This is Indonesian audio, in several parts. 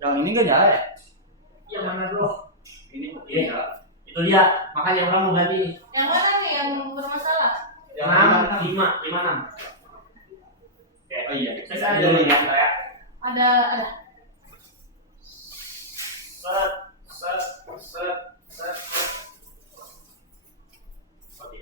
Yang ini nggak nyala ya? Yang mana bro? Ini Iya. Itu dia. Makanya kamu ganti. Yang mana nih yang bermasalah? Yang 56. Oke. Oh iya. Saya dulu ya, saya. Ada. Set. Oke.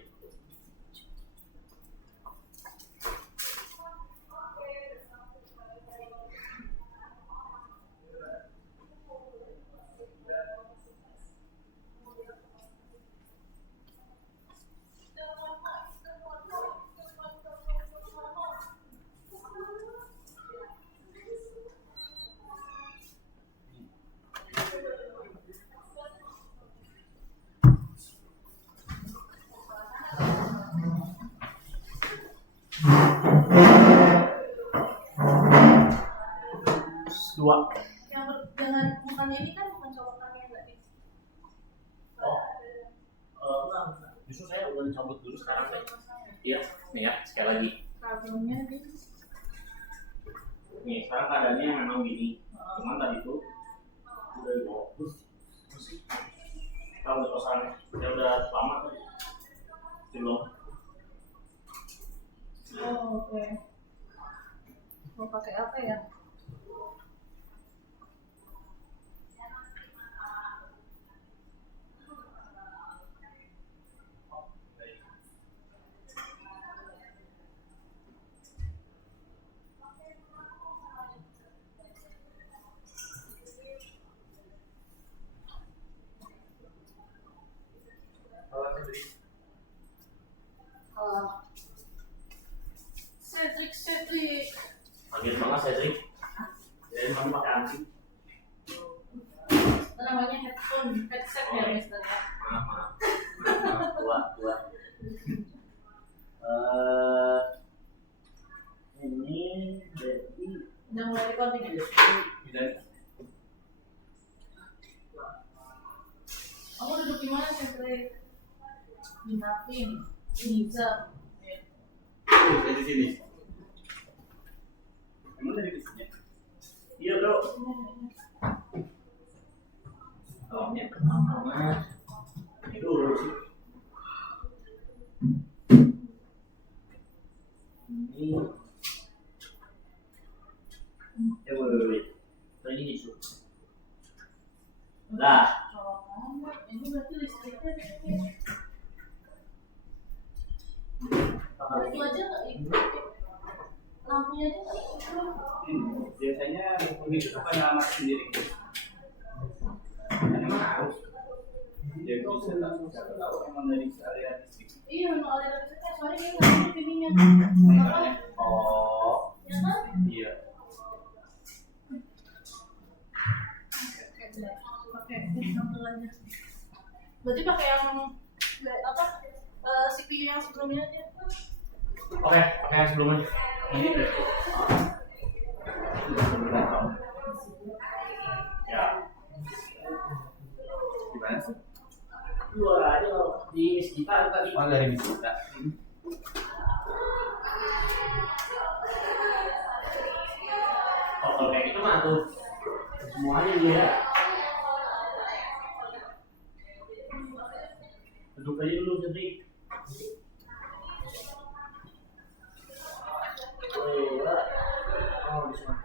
Dua. Yang dengan bukannya ini kan bukan colokannya yang tadi. Justru saya udah cabut dulu sekarang deh. Iya, nih ya, sekali lagi. Problemnya nih. Nih, sekarang keadaannya memang gini. Cuman tadi tuh udah dibawa. Kita udah kosan, ya udah lama tuh. Belum. Oh, oke. Mau pakai apa ya? Cedric. Kaget banget Cedric. Dari mana pakai anjing? Namanya headset ya Mister ya. Maaf. Tua. Ini jadi Udah mulai recording ya? Tidak. Kamu duduk di mana Cedric? Di Navin, di Nizam. Dari sini. Emang dari sini? iya bro. Oh, yang pertama ini dulu sih. Ini wait. Ini isu. Lah, Ini berarti listriknya itu aja nggak ikut. Lampunya aja nggak ikut. Biasanya begitu kan nyala sendiri. Emang harus. Jadi saya tak tahu emang dari area listrik. Iya, memang ada listriknya. Soalnya dia nggak ada ininya. Makanya. Oh, Ya kan? iya. Pakai tampilannya. Berarti pakai yang apa? CPU yang sebelumnya aja. oke, pakai yang sebelumnya. Ini deh. Ya, Gimana sih? dua aja kalau di miss kita tadi. Oh, dari kita. Kalau kayak gitu mah tuh semuanya dia. Duduk aja dulu Cedric. Oh, di sana.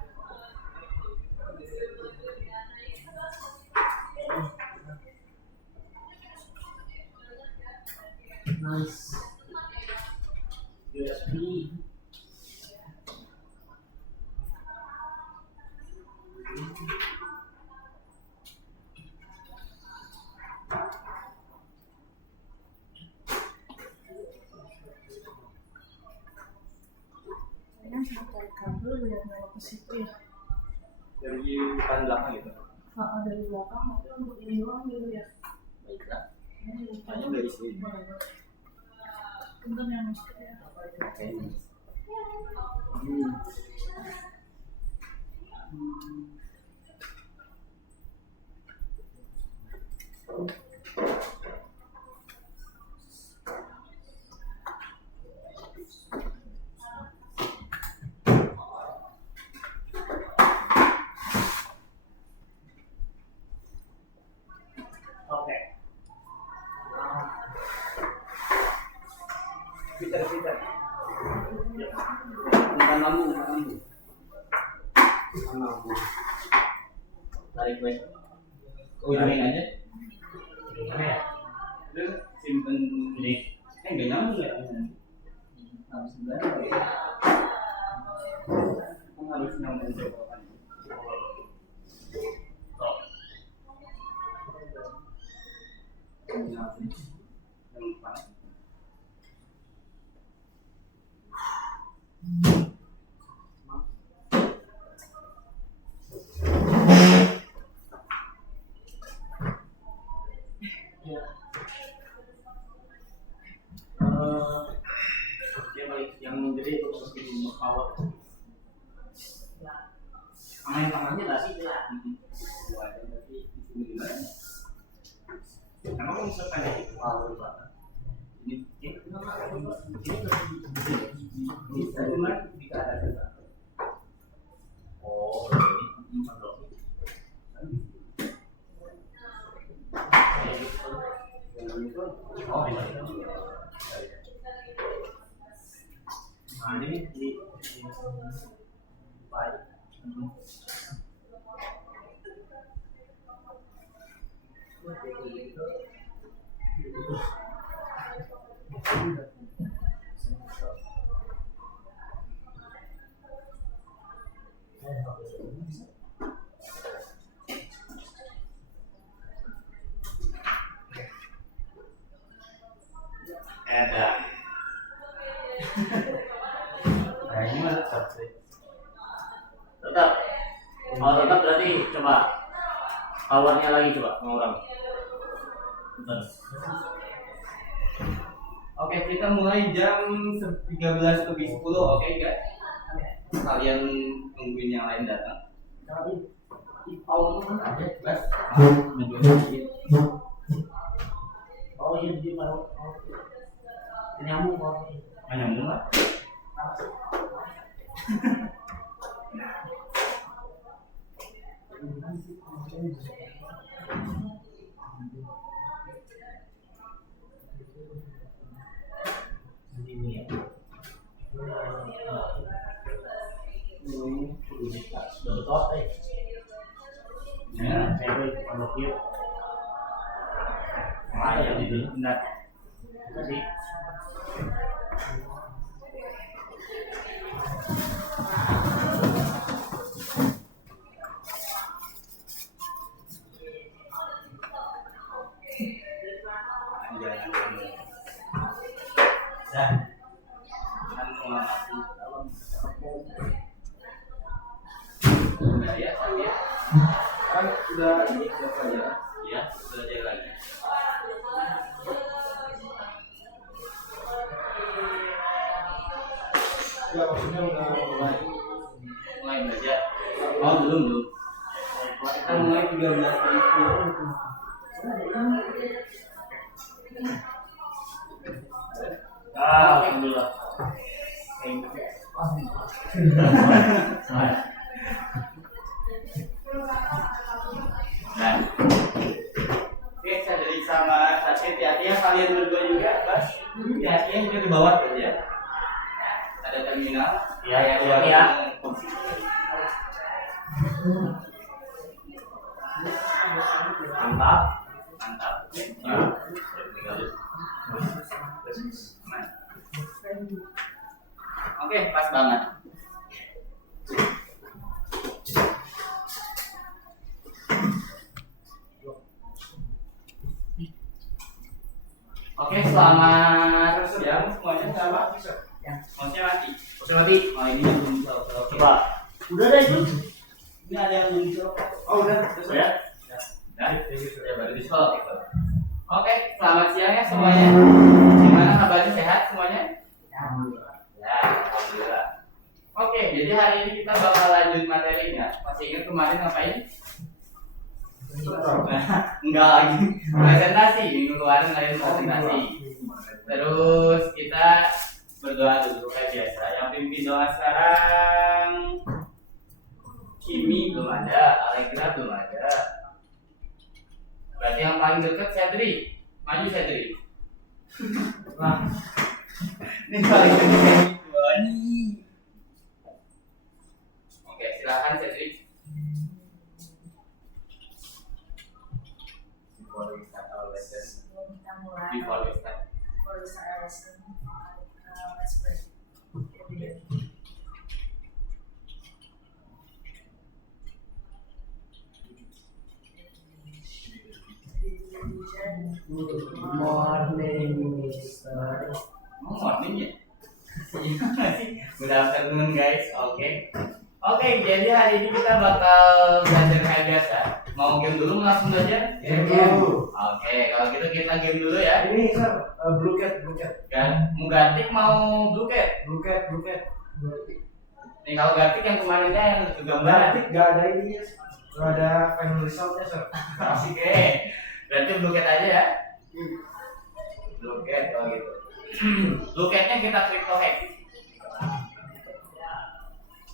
Nice. USB. Pakai kabel biar nggak ke situ ya. Dari depan belakang gitu. Dari belakang tapi untuk ini doang gitu ya. Baiklah. Hanya dari sini. Bentar yang masuk ya. Oke. Tarik gue. Ujungin aja. Gimana ya? Terus simpen Ini. nggak nyambung ya? Harus sebenarnya kan harus nyambung coba kan. Stop. Dia paling yang gede itu seperti power. Main tangannya nggak sih ya? Buatnya berarti itu gimana? Emang kamu bisa pendek itu power banget. Ini Bisa cuma jika ada juga. Oh, ini blok. Oh, ini. Nah, ini di baik. Ada. Kayaknya mah tetap sih. Tetap. Kalau tetap berarti coba powernya lagi coba ngurang. Bentar. Oke, kita mulai jam 13:10, oke guys? Kalian tungguin yang lain datang. Di powernya mana ada? Bas, Oh iya di power. Nyambung powernya. nyambung lah. Ini ya. Kudu bisa. Sudah betul deh. Ya, Cewek pondok yuk. Mana yang di benar. tadi? Dah. Udah ya, saya kan sudah ini sudah pelajaran. Ya, belajar lagi. Ya, maksudnya udah mulai Belajar. Oh, belum. Kita mulai 13:10. Alhamdulillah. Nah, oke, saya dari sama Saskia, hati-hati ya kalian berdua juga, Bas. Hati-hati juga di bawah tuh ya. Ada terminal. Ya, ya. Mantap. Mantap. Oke, pas banget. Oke, selamat siang semuanya. Selamat. Maksudnya mati. Oke, mati. Oh, ini yang belum tahu. Coba. Udah deh itu. Ini ada yang belum tahu. Oh, udah. Selesai. Ya. Ya, baru di stop. Oke, selamat siang ya semuanya. Gimana kabarnya, sehat semuanya? Alhamdulillah. Ya, alhamdulillah. Oke, jadi hari ini kita bakal lanjut materinya. Masih ingat kemarin ngapain? Enggak lagi. Presentasi, minggu kemarin ngadain presentasi. Terus kita berdoa dulu kayak biasa. Yang pimpin doa sekarang Kimi belum ada, Allegra belum ada. Berarti yang paling dekat Sedri. Maju Sedri. Wah. Ini paling dekat. Oke, silakan Sedri. Good morning, Mister. Oh, morning ya? Iya nggak sih? Good afternoon guys, oke, jadi hari ini kita bakal belajar kayak biasa. Mau game dulu langsung belajar? Game. Oke, kalau gitu kita game dulu ya. Ini sir, blue cat. Mau Gartic mau Blue Cat? Blue cat. Nih kalau Gartic yang kemarinnya yang gambar. Berarti gak ada ini ya, gak ada final resultnya sir. Oke, berarti Blue Cat aja ya. Blue Cat kalau gitu. Blue Cat-nya kita crypto hack.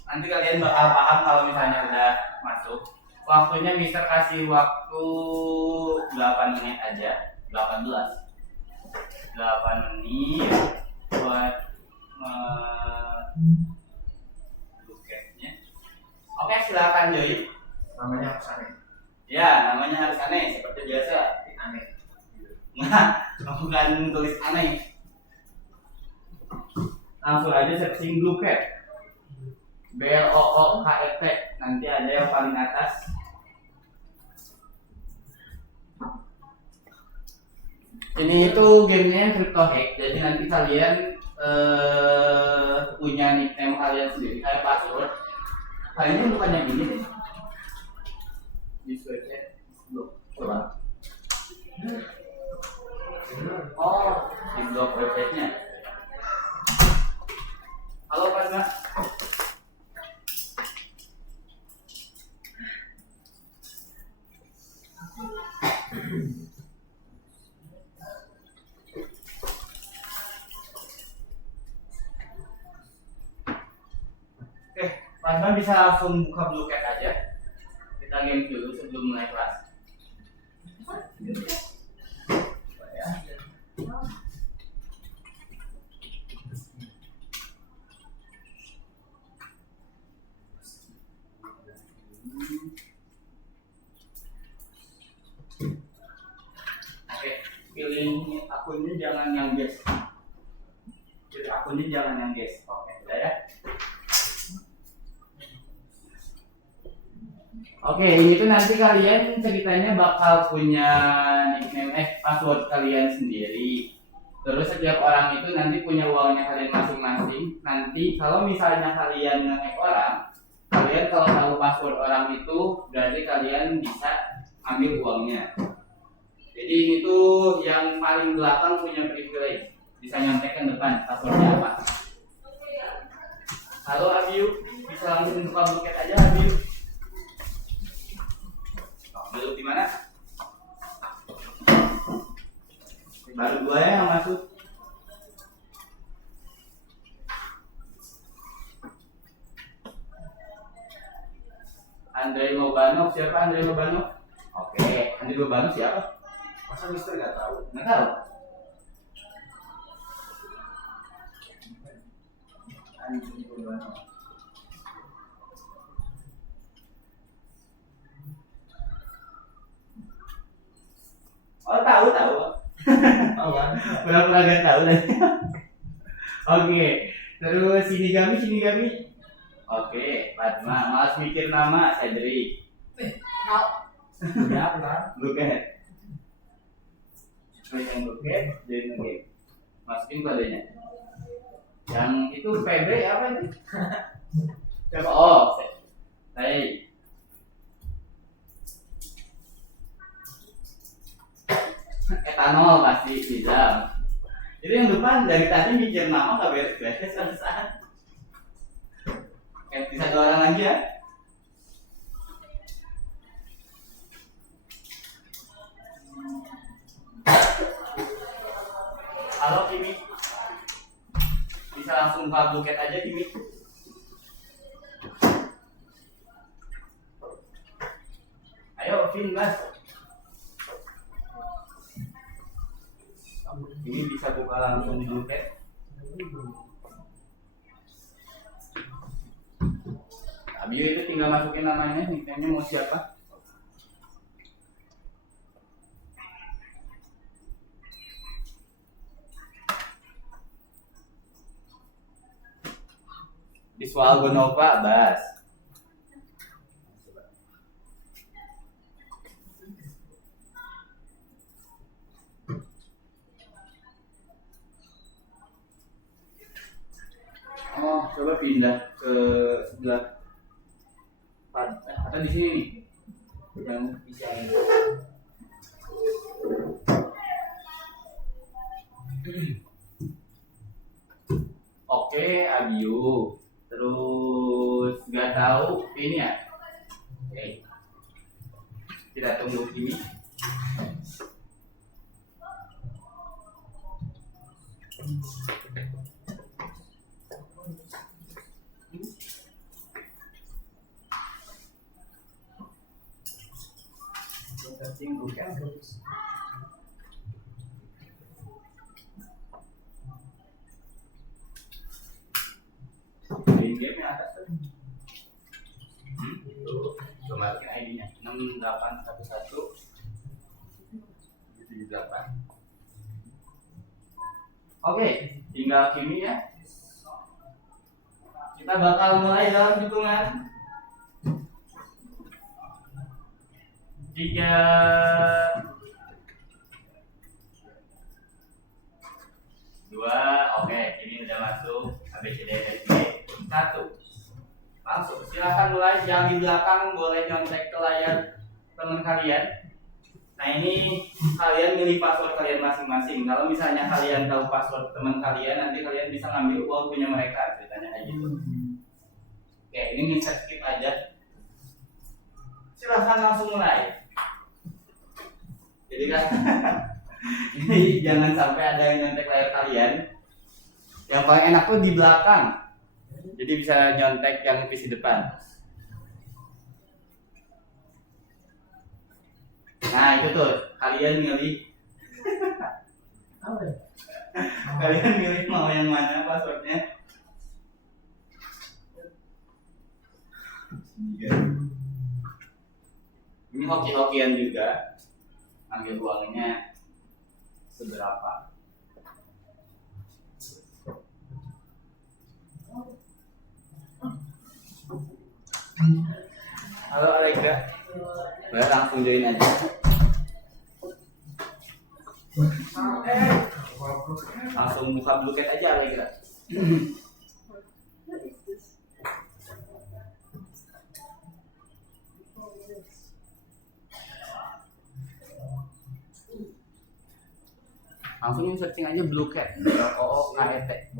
Nanti kalian bakal paham kalau misalnya udah masuk. Waktunya Mister kasih waktu 8 menit aja, 8 menit buat Blue-nya. Oke, silakan Joy. Namanya harus aneh. Ya, namanya harus aneh seperti biasa. Aneh. Nah, bukan tulis aneh. Langsung aja searching Blue Cat. BLOOKET, nanti ada yang paling atas. Ini itu gamenya crypto hack, jadi nanti kalian punya nickname kalian sendiri, kayak password. Kayaknya bukan yang ini deh. Di website, coba. Oh, di blog websitenya. Halo Pak Mbak. Oke, Pak bisa langsung buka Blue Cat aja. Kita game dulu sebelum mulai kelas. Oke, pilih akunnya jangan yang guys. Pilih akunnya jangan yang guys. Oke, udah ya. Oke, ini tuh nanti kalian ceritanya bakal punya nickname password kalian sendiri. Terus setiap orang itu nanti punya uangnya kalian masing-masing. Nanti kalau misalnya kalian nge-hack orang, kalian kalau tahu password orang itu berarti kalian bisa ambil uangnya. Jadi ini tuh yang paling belakang punya privilege, bisa nyampekan depan passwordnya apa. Halo Abiu, bisa langsung buka Blue Cat aja Abiu. Duduk di mana? Baru gue yang masuk. Andre Lobanov, siapa Andre Lobanov? Oke, Andre Lobanov siapa? Masa Mister gak tahu? Nggak tahu. Andre Lobanov. Oh tahu. Tahu kan? Pura-pura gak tahu tadi. Oke, terus Shinigami. Oke, Padma, malas mikir nama, Cedric. Ya kan? Blue Cat. Yang Blue Cat, jadi nge-game. Masukin kodenya. Yang itu PB apa ini? Coba, saya. Etanol pasti bisa. Jadi yang depan dari tadi mikir nama nggak beres-beres saat. Bisa 2 orang lagi ya. Halo Kimi. Bisa langsung buka Blue Cat aja Kimi. Ayo Vin Mas. Ini bisa buka langsung Blue Cat. Abiu itu tinggal masukin namanya, nickname-nya mau siapa? Visual Gonova Bas. pindah ke sebelah atau di sini nih yang isian. Oke, Abio. Terus nggak tahu ini ya. Oke. Kita tunggu ini. Main game yang atas tuh. Tuh, kemarin ID-nya 6811 78. Oke, tinggal Kimi ya. Kita bakal mulai dalam hitungan 3 2. Oke, ini udah masuk ABCDFG 1. Langsung silakan mulai. Yang di belakang boleh nyontek ke layar teman kalian. Nah, ini kalian milih password kalian masing-masing. Kalau misalnya kalian tahu password teman kalian, nanti kalian bisa ngambil uang punya mereka, ceritanya kayak gitu. Oke, ini insert skip aja. Silahkan langsung mulai. Jadi kan ini jangan sampai ada yang nyontek layar kalian. Yang paling enak tuh di belakang. Jadi bisa nyontek yang PC depan. Nah, itu tuh kalian milih. Kalian milih mau yang mana passwordnya. Ini hoki-hokian juga. Ambil uangnya seberapa. Halo Alegra. Boleh langsung join aja. Langsung buka bluket aja Alegra. Langsung searching aja Blue Cat, BLOOKET.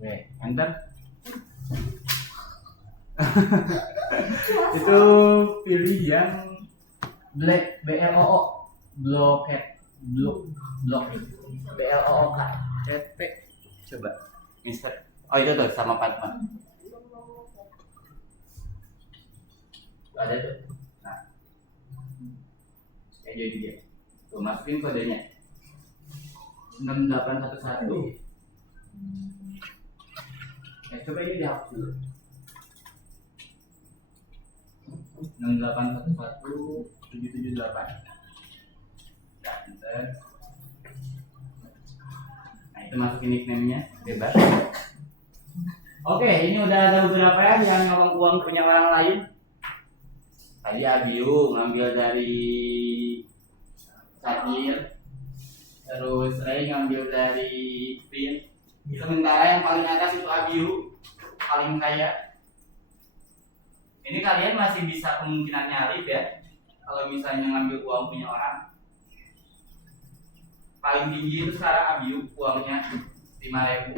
Oke, enter. Itu pilih yang black BLOOKET coba insert. Oh itu tuh sama Fatma. Ada tuh. Nah, jadi dia. Tuh masukin kodenya 6811. Coba ini dihapus dulu. 6811778. Nah, enter. Nah, itu masukin nickname-nya, bebas. Oke, ini udah ada beberapa ya yang nyolong uang punya orang lain. Tadi Abiu ngambil dari Sakir, terus Ray ngambil dari Pin. Sementara yang paling atas itu Abiu, paling kaya. Ini kalian masih bisa kemungkinan nyalip ya. Kalau misalnya ngambil uang punya orang. Paling tinggi itu sekarang Abiu, uangnya 5.000.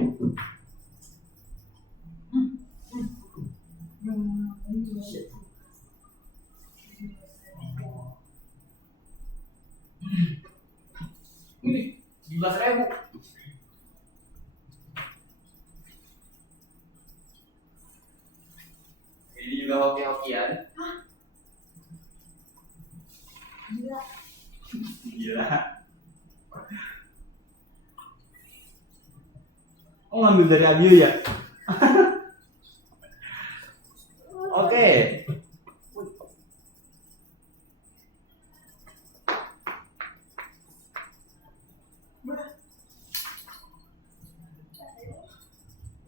Ini 17.000. Ini juga hoki-hokian. Gila. Oh, ngambil dari Abiu ya? Oke.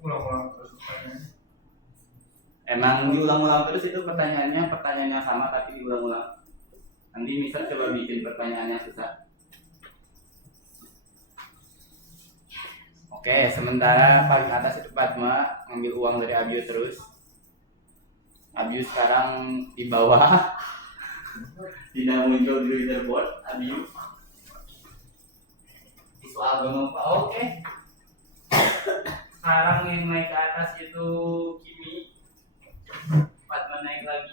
Ulang-ulang terus pertanyaannya. Emang diulang-ulang terus itu pertanyaannya sama tapi diulang-ulang. Nanti Mister coba bikin pertanyaannya susah. Oke, sementara paling atas itu Padma ngambil uang dari Abio terus. Abio sekarang di bawah. Tidak muncul di leaderboard Abio. Soal gemuk Pak. Oke. Sekarang yang naik ke atas itu Kimi. Padma naik lagi.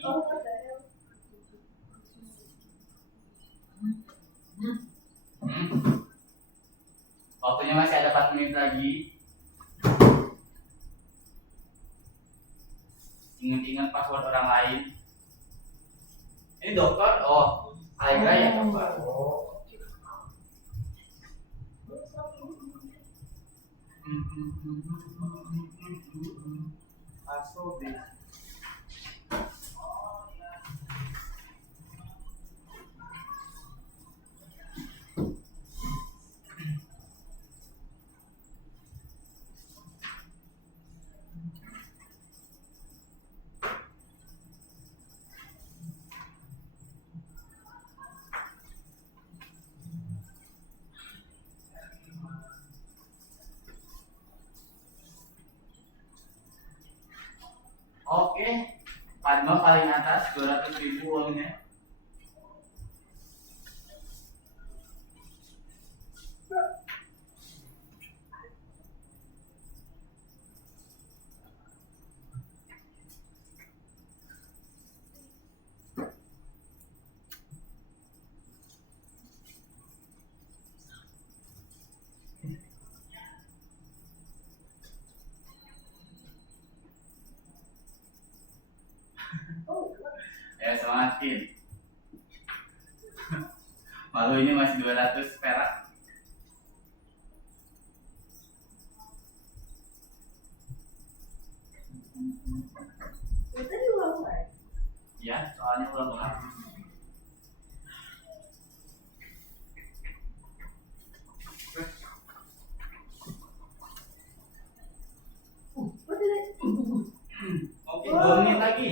Waktunya masih ada 4 menit lagi. Ingat-ingat password orang lain. Ini dokter? Oh, Allegra ya dokter. Oh. Asobi. Oke, Padma paling atas 200.000 uangnya. Ya semangat Kin. Malu ini masih 200 perak. Itu diulang-ulang. Ya, soalnya ulang-ulang. Oke, 2 menit lagi.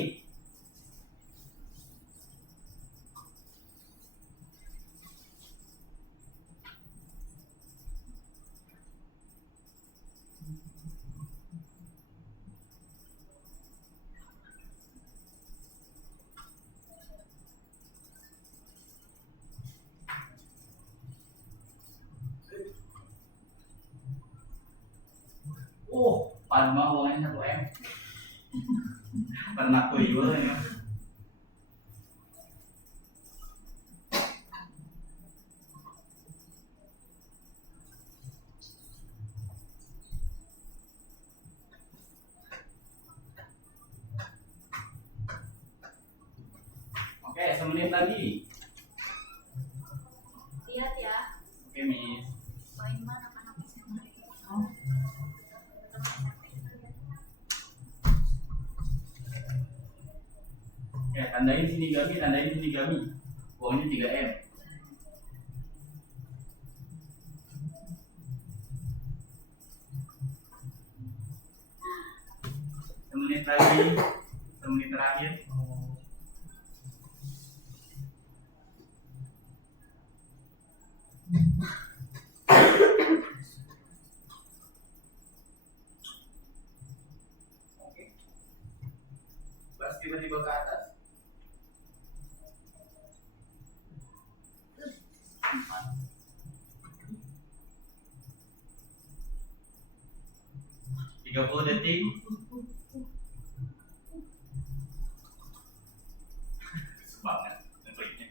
Padma uangnya 1 M. Pernah tuyul ya. Oke, 1 menit lagi. Lihat ya. Oke, Miss. Main mana anak SMA. Ya, tandain sini Gami. Uangnya 3 M. Semenit lagi, semenit terakhir. Oke. Bas tiba-tiba ke atas. 30 detik. Semangat ngekliknya.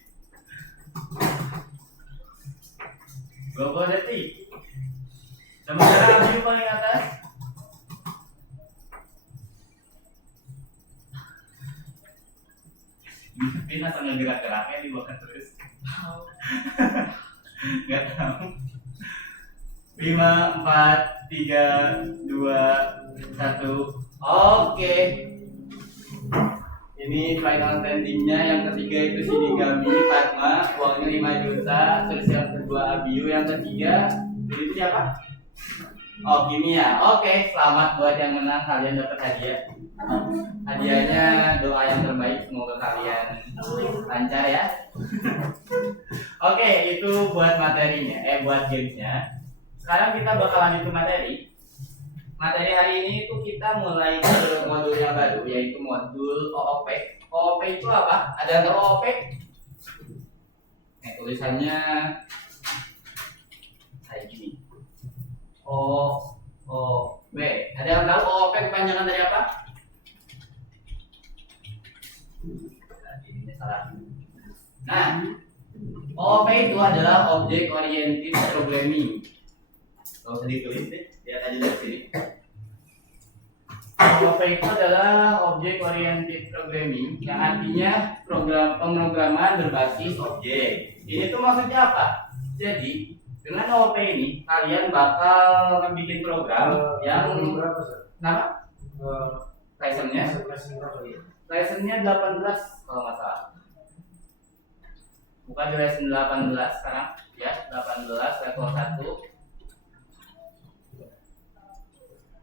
20 detik. Sementara Abdi paling atas. Ini asal ngegerak-geraknya dibawa terus. Gak tahu. 5, 4, 3, 2, 1. Oke. Ini final standingnya. Yang ketiga itu Shinigami Padma, uangnya 5 juta. Terus yang kedua Abiu, yang ketiga itu siapa? Oh, Kimia. Oke, selamat buat yang menang, kalian dapat hadiah. Hadiahnya doa yang terbaik, semoga kalian lancar ya. Oke, itu buat materinya, buat gamesnya. Sekarang kita bakal lanjut ke materi. materi hari ini itu kita mulai ke modul yang baru, yaitu modul OOP. OOP itu apa? Ada yang tahu OOP? Tulisannya kayak gini. OOP. Ada yang tahu OOP kepanjangan dari apa? Ini salah. Nah, OOP itu adalah Object Oriented Programming. Gak usah ditulis deh, lihat aja dari sini. OOP itu adalah Object Oriented Programming, yang artinya pemrograman berbasis objek. Ini tuh maksudnya apa? Jadi dengan OOP ini kalian bakal bikin program yang berapa sih? kenapa? License-nya? License-nya 18 kalau nggak salah. Bukan di lesson 18 sekarang ya, 18 level 1.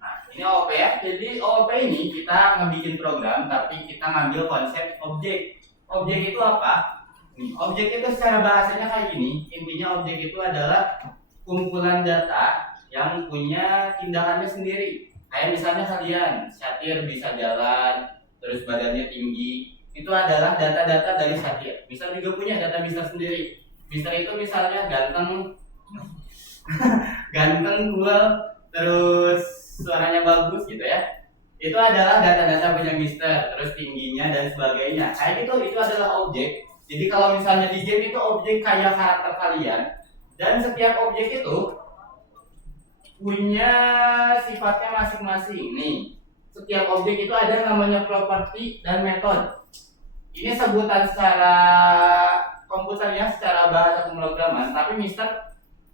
Nah, ini OOP ya. Jadi OOP ini kita ngebikin program tapi kita ngambil konsep objek. Objek itu apa? Nih, objek itu secara bahasanya kayak gini. Intinya objek itu adalah kumpulan data yang punya tindakannya sendiri. Kayak misalnya kalian, Satir bisa jalan, terus badannya tinggi. Itu adalah data-data dari Satir. Misal juga punya data Mister sendiri. Mister itu misalnya ganteng, ganteng, cool, terus suaranya bagus gitu ya. Itu adalah data-data punya Mister, terus tingginya dan sebagainya. Kayak gitu, itu adalah objek. Jadi kalau misalnya di game itu objek kayak karakter kalian, dan setiap objek itu punya sifatnya masing-masing. Nih, setiap objek itu ada namanya properti dan method. Ini sebutan secara komputer ya, secara bahasa pemrograman, tapi Mister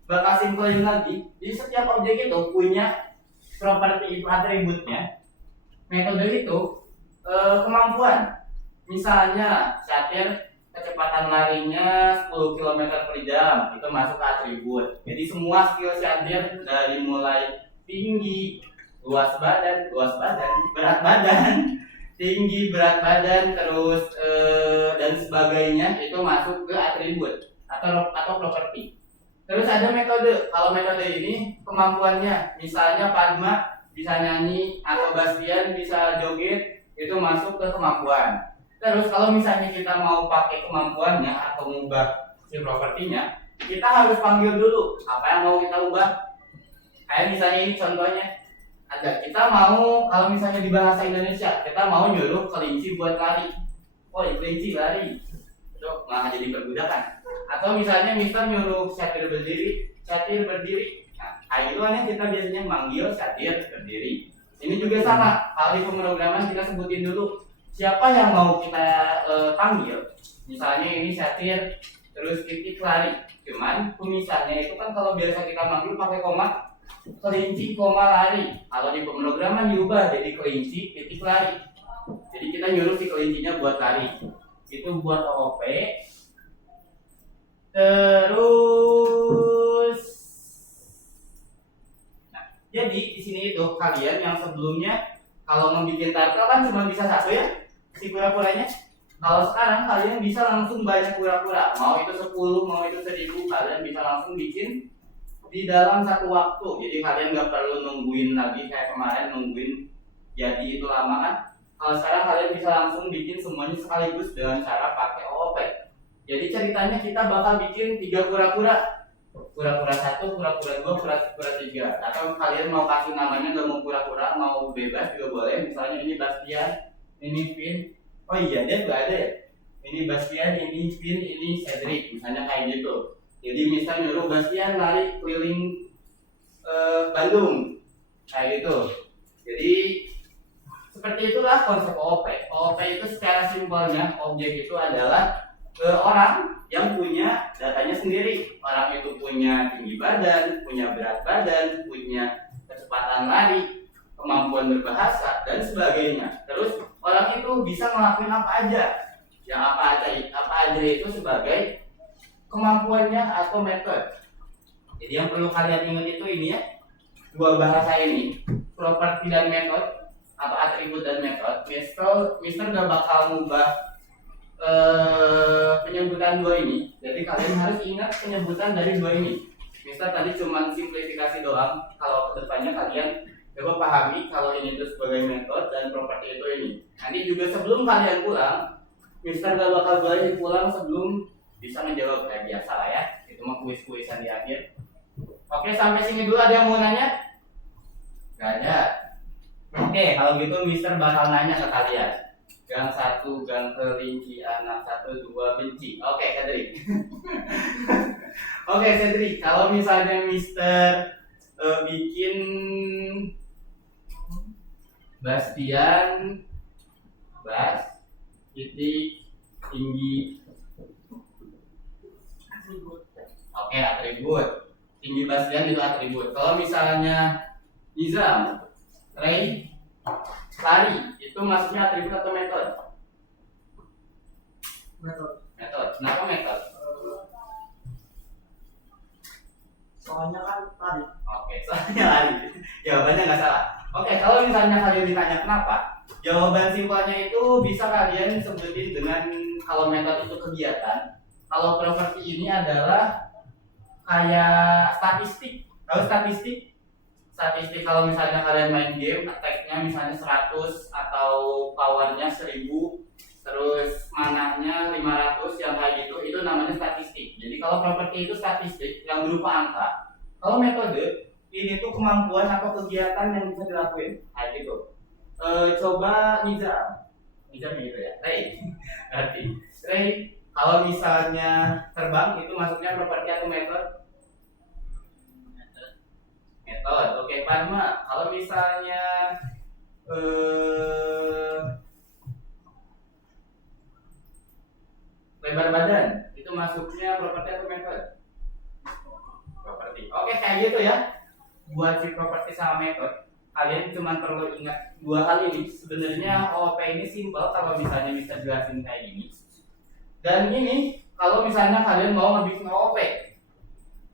bakal simpelin lagi. Jadi setiap objek itu punya properti itu atributnya, metode itu kemampuan. Misalnya Satir kecepatan larinya 10 km per jam, itu masuk ke atribut. Jadi semua skill Satir dari mulai tinggi, luas badan, berat badan, tinggi, berat badan, terus dan sebagainya itu masuk ke atribut atau properti. Terus ada metode. Kalau metode ini kemampuannya, misalnya Padma bisa nyanyi atau Bastian bisa joget, itu masuk ke kemampuan. Terus kalau misalnya kita mau pakai kemampuannya atau mengubah si propertinya, kita harus panggil dulu apa yang mau kita ubah. Kayak misalnya ini contohnya, ada kita mau, kalau misalnya di bahasa Indonesia kita mau nyuruh kelinci buat lari. Oh, kelinci lari, itu malah jadi perbudakan. Atau misalnya Mister nyuruh Satir berdiri. Nah, kayak gitu kan ya, kita biasanya manggil Satir berdiri. Ini juga sama, kalau di pemrograman kita sebutin dulu siapa yang mau kita panggil. Misalnya ini Satir, terus titik lari. Cuman misalnya itu kan kalau biasa kita manggil pakai koma, kelinci koma lari. Kalau di pemrograman diubah jadi kelinci titik lari. Jadi kita nyuruh si kelincinya buat lari. Itu buat OOP. Terus, nah, jadi di sini itu kalian yang sebelumnya kalau mau bikin target kan cuma bisa satu ya, si pura-puranya. Kalau sekarang kalian bisa langsung banyak pura-pura. Mau itu 10, mau itu 1000, kalian bisa langsung bikin di dalam satu waktu. Jadi kalian nggak perlu nungguin lagi kayak kemarin nungguin jadi itu lama kan. Kalau sekarang kalian bisa langsung bikin semuanya sekaligus dengan cara pakai OOP. Jadi ceritanya kita bakal bikin 3 pura-pura. Pura-pura 1, pura-pura 2, pura-pura 3. Atau kalian mau kasih namanya nggak mau pura-pura, mau bebas juga boleh. Misalnya ini Bastian, ini Vin. Oh iya, dia juga ada ya. Ini Bastian, ini Vin, ini Cedric. Misalnya kayak gitu. Jadi misalnya nyuruh Bastian lari keliling Bandung. Kayak gitu. Jadi seperti itulah konsep OOP. OOP itu secara simpelnya objek itu adalah orang yang punya datanya sendiri. Orang itu punya tinggi badan, punya berat badan, punya kecepatan lari, kemampuan berbahasa dan sebagainya. Terus orang itu bisa ngelakuin apa aja. Yang apa aja itu sebagai kemampuannya atau metode. Jadi yang perlu kalian ingat itu ini ya, dua bahasa ini, properti dan metode atau atribut dan metode. Mister gak bakal ngubah penyebutan dua ini. Jadi kalian harus ingat penyebutan dari dua ini. Mister tadi cuma simplifikasi doang. Kalau kedepannya kalian Coba pahami kalau ini itu sebagai metode dan properti itu ini. Nanti juga sebelum kalian pulang, Mister gak bakal boleh pulang sebelum bisa menjawab kayak biasa lah ya. Itu mah kuis-kuisan di akhir. Oke, sampai sini dulu ada yang mau nanya? Gak ada. Oke, kalau gitu Mister bakal nanya ke kalian. Gang 1, gang kelinci, anak 1, 2 benci. Oke, Cedric. Oke, Cedric. Kalau misalnya Mister bikin Bastian, Bas, titik, tinggi. Oke, atribut. Tinggi Bastian itu atribut. Kalau misalnya Nizam, Ray, lari, itu maksudnya atribut atau metode? Metode. Metode. Kenapa metode? Soalnya kan tadi. Oke, soalnya lari. Jawabannya nggak salah. Oke, kalau misalnya kalian ditanya kenapa, jawaban simpelnya itu bisa kalian sebutin dengan kalau metode itu kegiatan. Kalau properti ini adalah kayak statistik. Tahu statistik? Statistik kalau misalnya kalian main game, attack-nya misalnya 100 atau power-nya 1000, terus mananya 500 yang kayak gitu, itu namanya statistik. Jadi kalau properti itu statistik yang berupa angka. Kalau metode ini tuh kemampuan atau kegiatan yang bisa dilakuin kayak gitu. Coba Nizam gitu ya, Ray. Berarti Ray, kalau misalnya terbang itu masuknya properti atau metode? Metode. Oke, Padma, kalau misalnya lebar badan itu masuknya properti atau metode? Properti. Oke, kayak gitu ya. Buat si properti sama metode, kalian cuma perlu ingat dua hal ini. Sebenarnya OOP ini simpel kalau misalnya bisa jelasin kayak gini. Dan ini kalau misalnya kalian mau ngebikin OOP.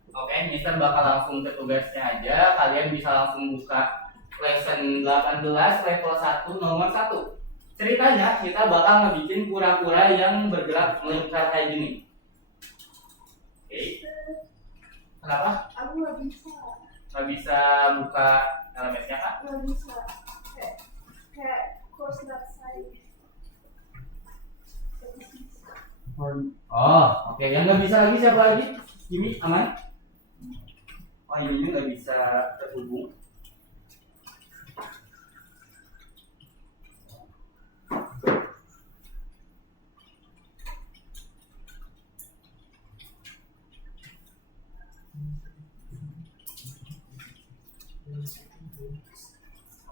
Oke, Mister bakal langsung ke tugasnya aja. Kalian bisa langsung buka lesson 18 level 1 nomor 1. Ceritanya kita bakal ngebikin kura-kura yang bergerak melingkar kayak gini. Oke. Kenapa? Aku nggak bisa. Nggak bisa buka LMS-nya Kak? Nggak bisa. Kayak course website. Oh, oke. Yang nggak bisa lagi siapa lagi? Jimmy, aman? Oh, ini nggak bisa terhubung.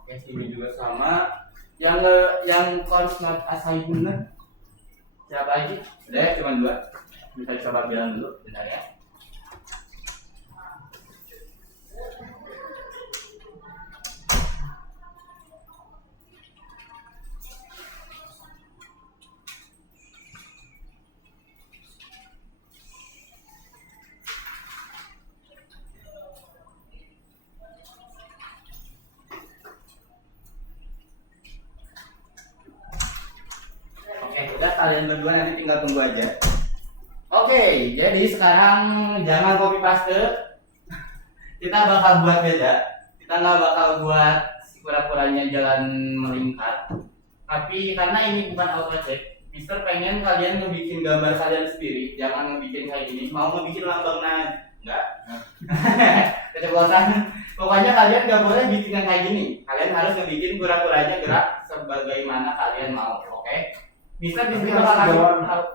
Oke, sini juga sama. Yang course not assignment siapa lagi? Udah ya, cuma 2. Bisa coba bilang dulu, bentar ya. Oke, udah kalian berdua nanti tinggal tunggu aja. Oke, jadi sekarang jangan copy paste. Kita bakal buat beda. Kita nggak bakal buat si kura-kuranya jalan melingkar. Tapi karena ini bukan auto check, Mister pengen kalian ngebikin gambar kalian sendiri. Jangan ngebikin kayak gini. Mau ngebikin lambang enggak? Keceplosan. Pokoknya kalian nggak boleh bikin yang kayak gini. Kalian harus ngebikin kura-kuranya gerak sebagaimana kalian mau. Oke? Mister di sini bakal kasih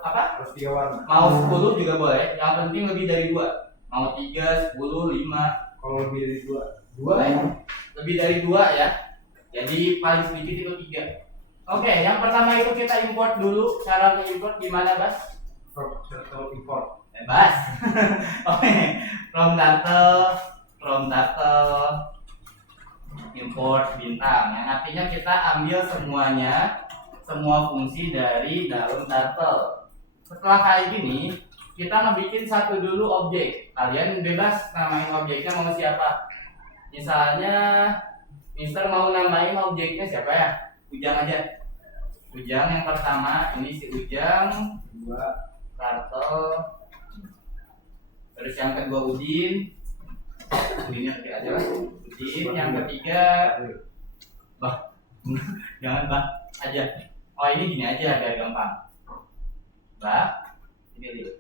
apa? Harus 3 warna. Mau 10 juga boleh, yang penting lebih dari 2. Mau 3, 10, 5. Kalau lebih dari 2. Boleh. Lebih dari 2 ya. Jadi paling sedikit itu 3. Oke, yang pertama itu kita import dulu. Cara nge-import gimana, Bas? Turtle import. Bebas. Oke. From turtle import bintang. Yang artinya kita ambil semua fungsi dari dalam turtle. Setelah kayak gini, kita ngebikin satu dulu objek. Kalian bebas namain objeknya mau siapa. Misalnya, Mister mau namain objeknya siapa ya? Ujang aja. Ujang yang pertama, ini si Ujang. 2, turtle. Terus yang kedua Udin. Ini oke aja lah. Udin. Yang ketiga, bah, jangan bah aja. Oh ini gini aja biar gampang. Bah, ini lihat.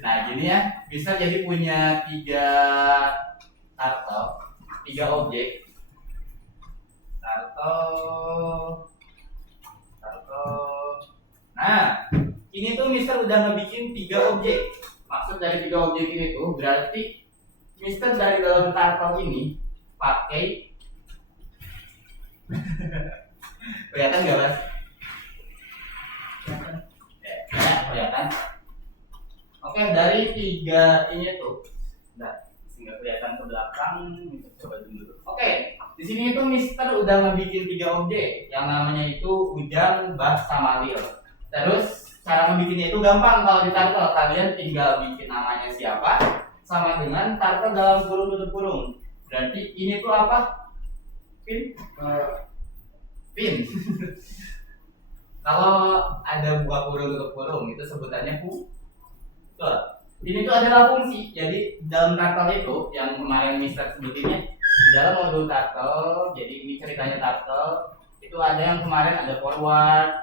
Nah gini ya, bisa jadi punya 3 turtle, 3 objek. Turtle. Nah, ini tuh Mister udah ngebikin 3 objek. Maksud dari 3 objek ini tuh berarti Mister dari dalam turtle ini pakai kelihatan nggak mas? Ya, kelihatan. Oke, dari 3 ini tuh, nah, sehingga kelihatan ke belakang, kita coba dulu. Oke, di sini itu Mister udah ngebikin 3 objek, yang namanya itu Ujang, Bah, sama Lil. Terus cara ngebikinnya itu gampang kalau di turtle, kalian tinggal bikin namanya siapa, sama dengan turtle dalam kurung tutup kurung. Berarti ini tuh apa? Pin? Pin. Kalau ada buka kurung tutup kurung itu sebutannya betul. Ini tuh adalah fungsi. Jadi dalam turtle itu yang kemarin Mister sebutinnya di dalam modul turtle. Jadi ini ceritanya turtle itu ada yang kemarin ada forward,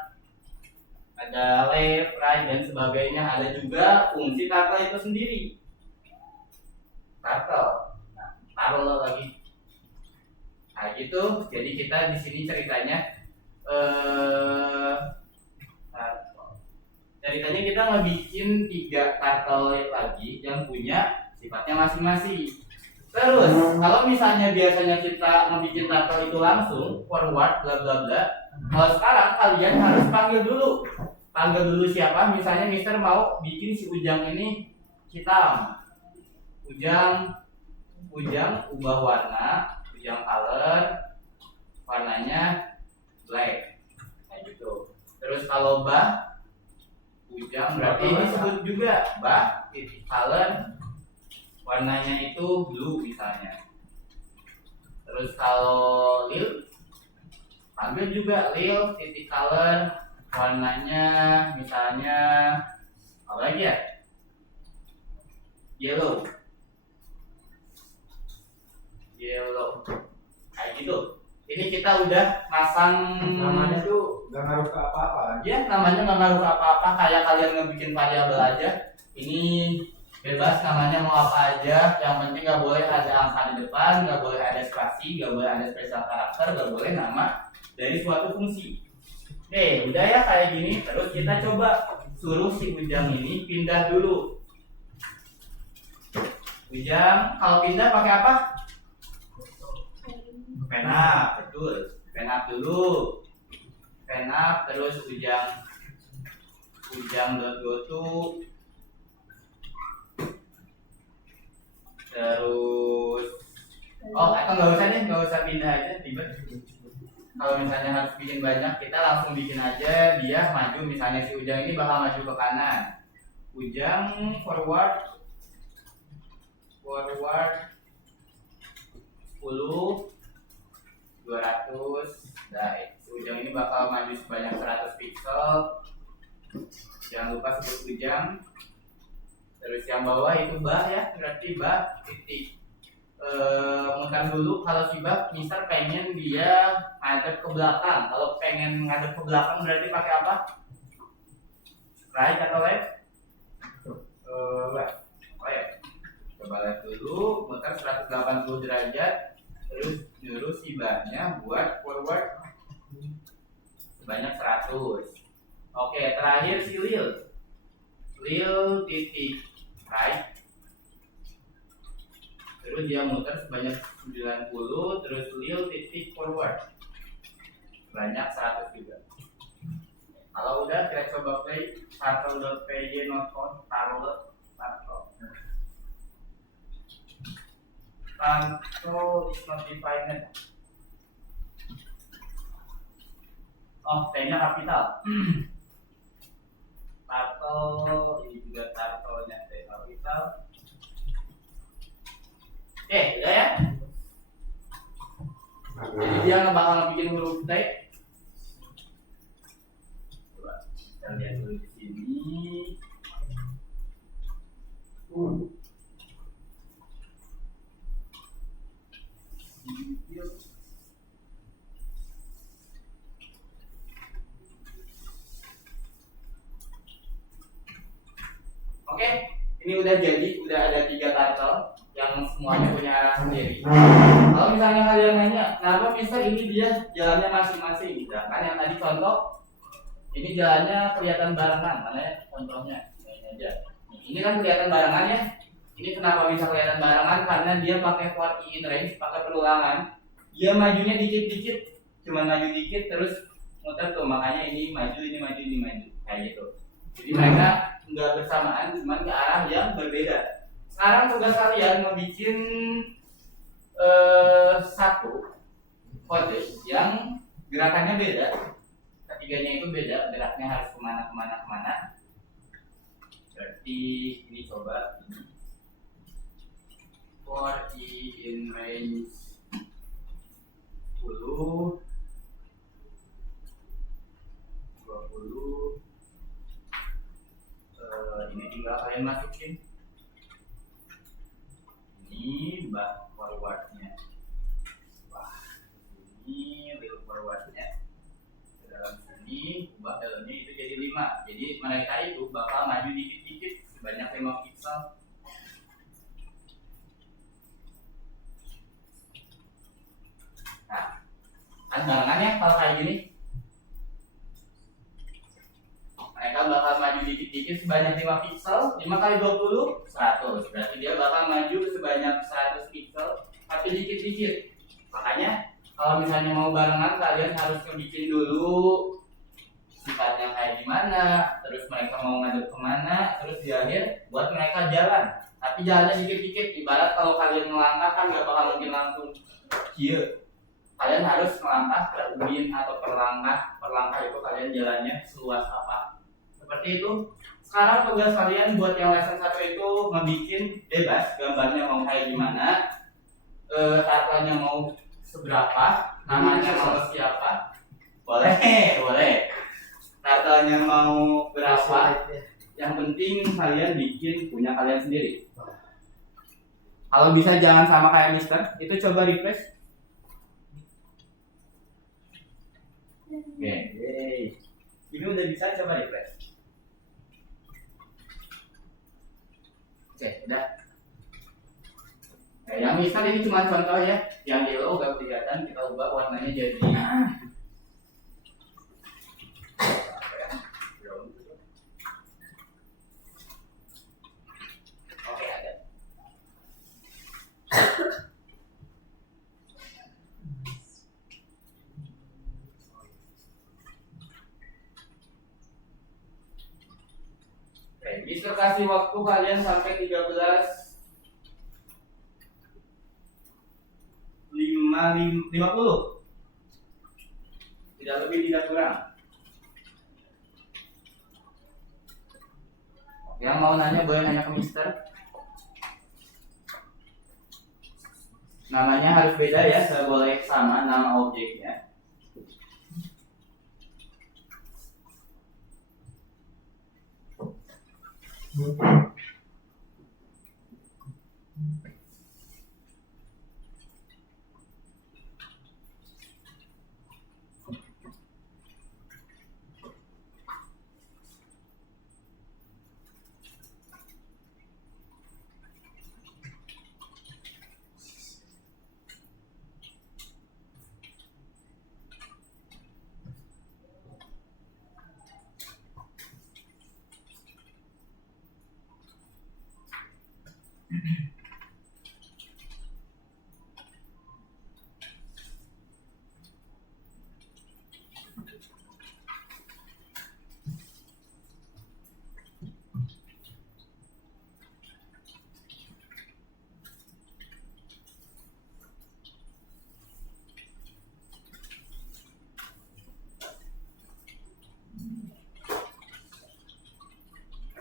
ada left, right dan sebagainya. Ada juga fungsi turtle itu sendiri. Turtle. Nah, taruh lagi. Nah gitu. Jadi kita di sini ceritanya ceritanya kita ngebikin 3 turtle lagi yang punya sifatnya masing-masing. Terus kalau misalnya biasanya kita ngebikin turtle itu langsung forward bla bla bla, kalau sekarang kalian harus panggil dulu siapa. Misalnya Mister mau bikin si Ujang ini hitam, Ujang ubah warna, Ujang color warnanya black kayak gitu. Terus kalau Bah Ujang berarti ini disebut juga Bah titik color warnanya itu blue misalnya. Terus kalau Lil ambil juga Lil titik color warnanya misalnya apa lagi ya, yellow kayak gitu. Ini kita udah pasang Namanya tuh gak ngaruh ke apa-apa. ya, namanya nggak ngaruh ke apa-apa, kayak kalian ngebikin variabel aja. Ini bebas namanya mau apa aja, yang penting nggak boleh ada angka di depan, nggak boleh ada spasi, nggak boleh ada spesial karakter, nggak boleh nama dari suatu fungsi. Oke, udah ya kayak gini. Terus kita coba suruh si Ujang ini pindah dulu. Ujang kalau pindah pakai apa? Penap, betul. Penap dulu. Penap terus Ujang go to, terus atau nggak usah pindah aja tiba. Kalau misalnya harus bikin banyak, kita langsung bikin aja dia maju. Misalnya si Ujang ini bakal maju ke kanan, Ujang forward 10 200. Nah, Ujang ini bakal maju sebanyak 100 pixel. Jangan lupa sebut Ujang. Terus yang bawah itu Bah ya, berarti Bah titik mutar dulu. Kalau si Bah Mister pengen dia ngadep ke belakang. Kalau pengen ngadep ke belakang berarti pakai apa? Right atau left? Left. Oh ya. Coba left dulu, mutar 180 derajat. Terus nyuruh si Bah-nya buat forward sebanyak 100. Oke, terakhir si Lil titik right. Terus dia muter sebanyak 90. Terus Lil titik forward sebanyak 100 juga. Kalau udah kita coba play turtle.py not found. Turtle is not defined. Oh, T-nya kapital. Turtle, ini juga turtle-nya T kapital. Oke, udah ya. Jadi dia nggak bakal bikin huruf T. Coba kita lihat dulu di sini. Oke, ini udah jadi, udah ada 3 turtle yang semuanya punya arah sendiri. Kalau misalnya kalian nanya, kenapa Mister ini dia jalannya masing-masing? Kan yang tadi contoh, ini jalannya kelihatan barengan, mana ya contohnya? Ini aja. Ini kan kelihatan barengan ya. Ini kenapa bisa kelihatan barengan? Karena dia pakai for in range, pakai perulangan. Dia majunya dikit-dikit, cuma maju dikit terus muter tuh, makanya ini maju, ini maju, ini maju, kayak gitu. Jadi mereka nggak bersamaan, cuma ke arah yang berbeda. Sekarang tugas kalian ngebikin satu kode yang gerakannya beda, ketiganya itu beda, geraknya harus kemana. Berarti ini coba ini. For in range 10 20 ini tinggal kalian masukin ini back forwardnya, ini little forwardnya ke dalam sini, ubah dalamnya itu jadi 5. Jadi mereka itu bakal maju dikit-dikit sebanyak 5 pixel. Nah, kan barengan ya kalau kayak gini. Mereka bakal maju dikit-dikit sebanyak 5 pixel, 5 kali 20, 100. Berarti dia bakal maju sebanyak 100 pixel, tapi dikit-dikit. Makanya kalau misalnya mau barengan, kalian harus bikin dulu sifatnya kayak gimana, terus mereka mau ngadep kemana, terus di akhir buat mereka jalan. Tapi jalannya dikit-dikit, ibarat kalau kalian melangkah kan gak bakal mungkin langsung kia. Kalian harus melangkah ke ubin atau perlangkah itu kalian jalannya seluas apa. Seperti itu. Sekarang tugas kalian buat yang lesson 1 itu ngebikin bebas, gambarnya mau kayak gimana, turtle-nya mau seberapa, namanya mau siapa, boleh. Turtle-nya mau berapa, yang penting kalian bikin punya kalian sendiri. Kalau bisa jangan sama kayak Mister, itu coba refresh. Oke, ini udah bisa, coba refresh. Oke, udah. Nah, yang Mister ini cuma contoh ya, yang yellow gak kelihatan, kita ubah warnanya jadi oke, ada. Oke, Mister kasih waktu kalian sampai 50. Tidak lebih, tidak kurang. Yang mau nanya boleh nanya ke Mister. Namanya harus beda ya, saya boleh sama nama objeknya.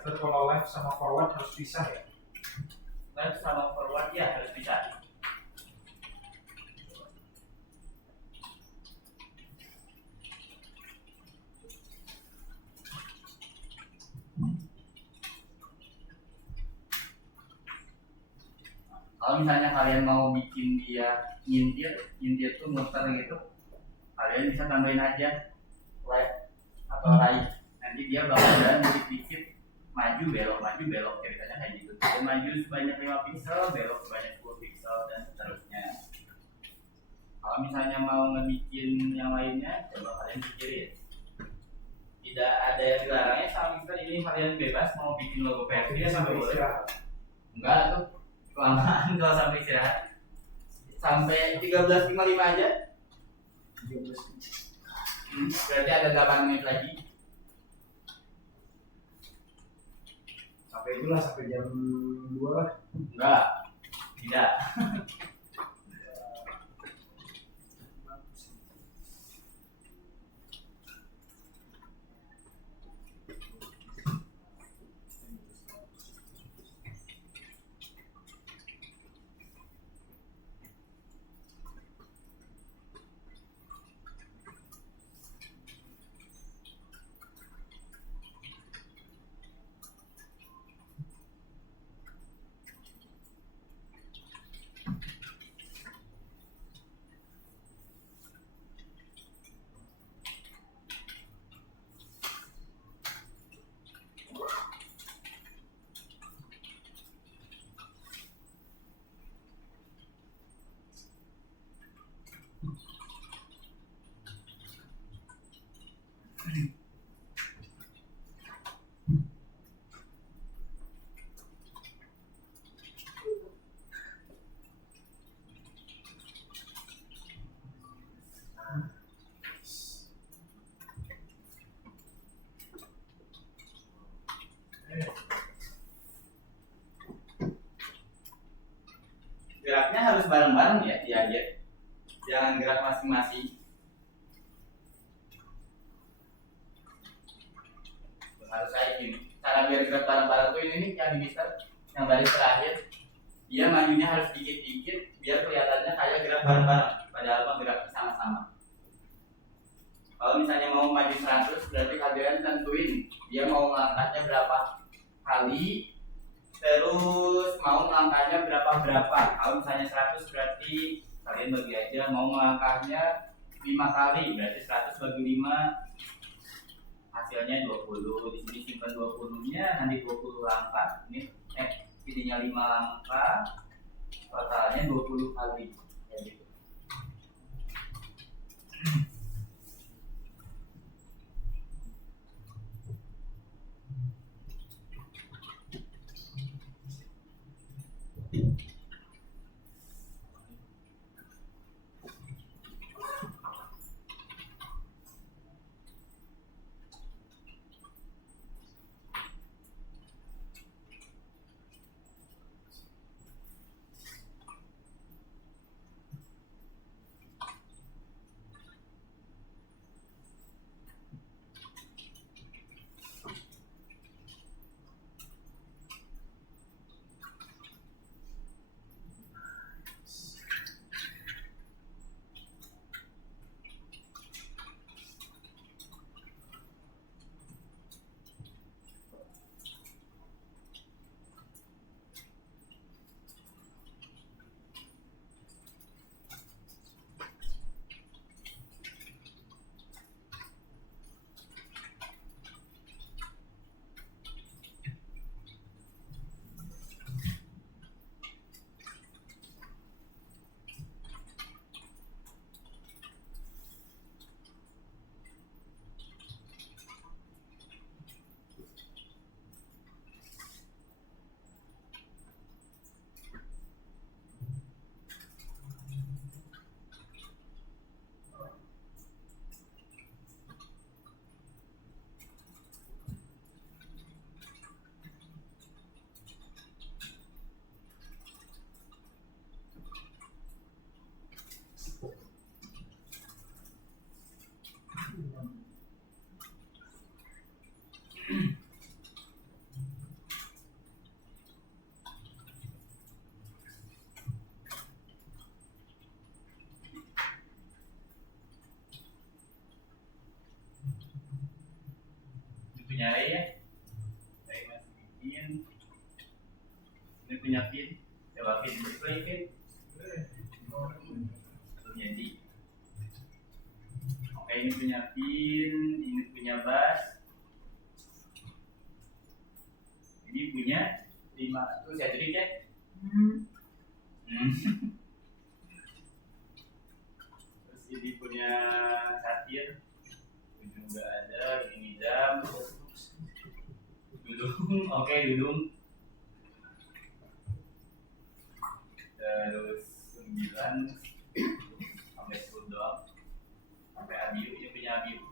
Terus kalau left sama forward harus pisah ya? Left sama forward ya harus bisa. Kalau misalnya kalian mau bikin dia ngintir tuh muter gitu, kalian bisa tambahin aja left atau right. Nanti dia bakal jalan dikit-dikit maju belok ceritanya kayak gitu. Dan maju sebanyak 5 pixel, belok sebanyak 10 pixel dan seterusnya. Kalau misalnya mau ngebikin yang lainnya, coba kalian pikirin. Tidak ada yang dilarangnya sama Mixer ini, kalian bebas mau bikin logo PHP Dia sampai istirahat. enggak tuh kelamaan kalau sampai istirahat sampai 13.55 aja. 13. Berarti ada 8 menit lagi. Sampai itulah sampai jam 2 lah. Enggak, tidak. Geraknya harus bareng-bareng ya, diajar. Jangan gerak masing-masing. Harus kayak gini. Cara biar gerak bareng-bareng tuh ini nih yang di Mister, yang baris terakhir. Dia majunya harus dikit-dikit biar kelihatannya kayak gerak bareng-bareng, padahal mah geraknya sama-sama. Kalau misalnya mau maju 100, berarti kalian tentuin dia mau melangkahnya berapa kali, terus mau melangkahnya berapa. Kalau misalnya 100 berarti kalian bagi aja, mau melangkahnya 5 kali, berarti 100 bagi 5 hasilnya 20. Di sini simpan 20-nya, nanti 20 langkah. Ininya 5 langkah, totalnya 20 kali. Kayak gitu. Punya ya, saya masih bikin. Ini punya pin, coba pin display pin. Jadi, oke ini punya pin, ini punya bass. Ini punya 5 tuh saya trik ya. Hmm. Terus ini punya satir. Ini juga ada, ini jam. Dudung, oke dudung. Terus 9 sampai 10 doang. Sampai abiu, ini punya abiu.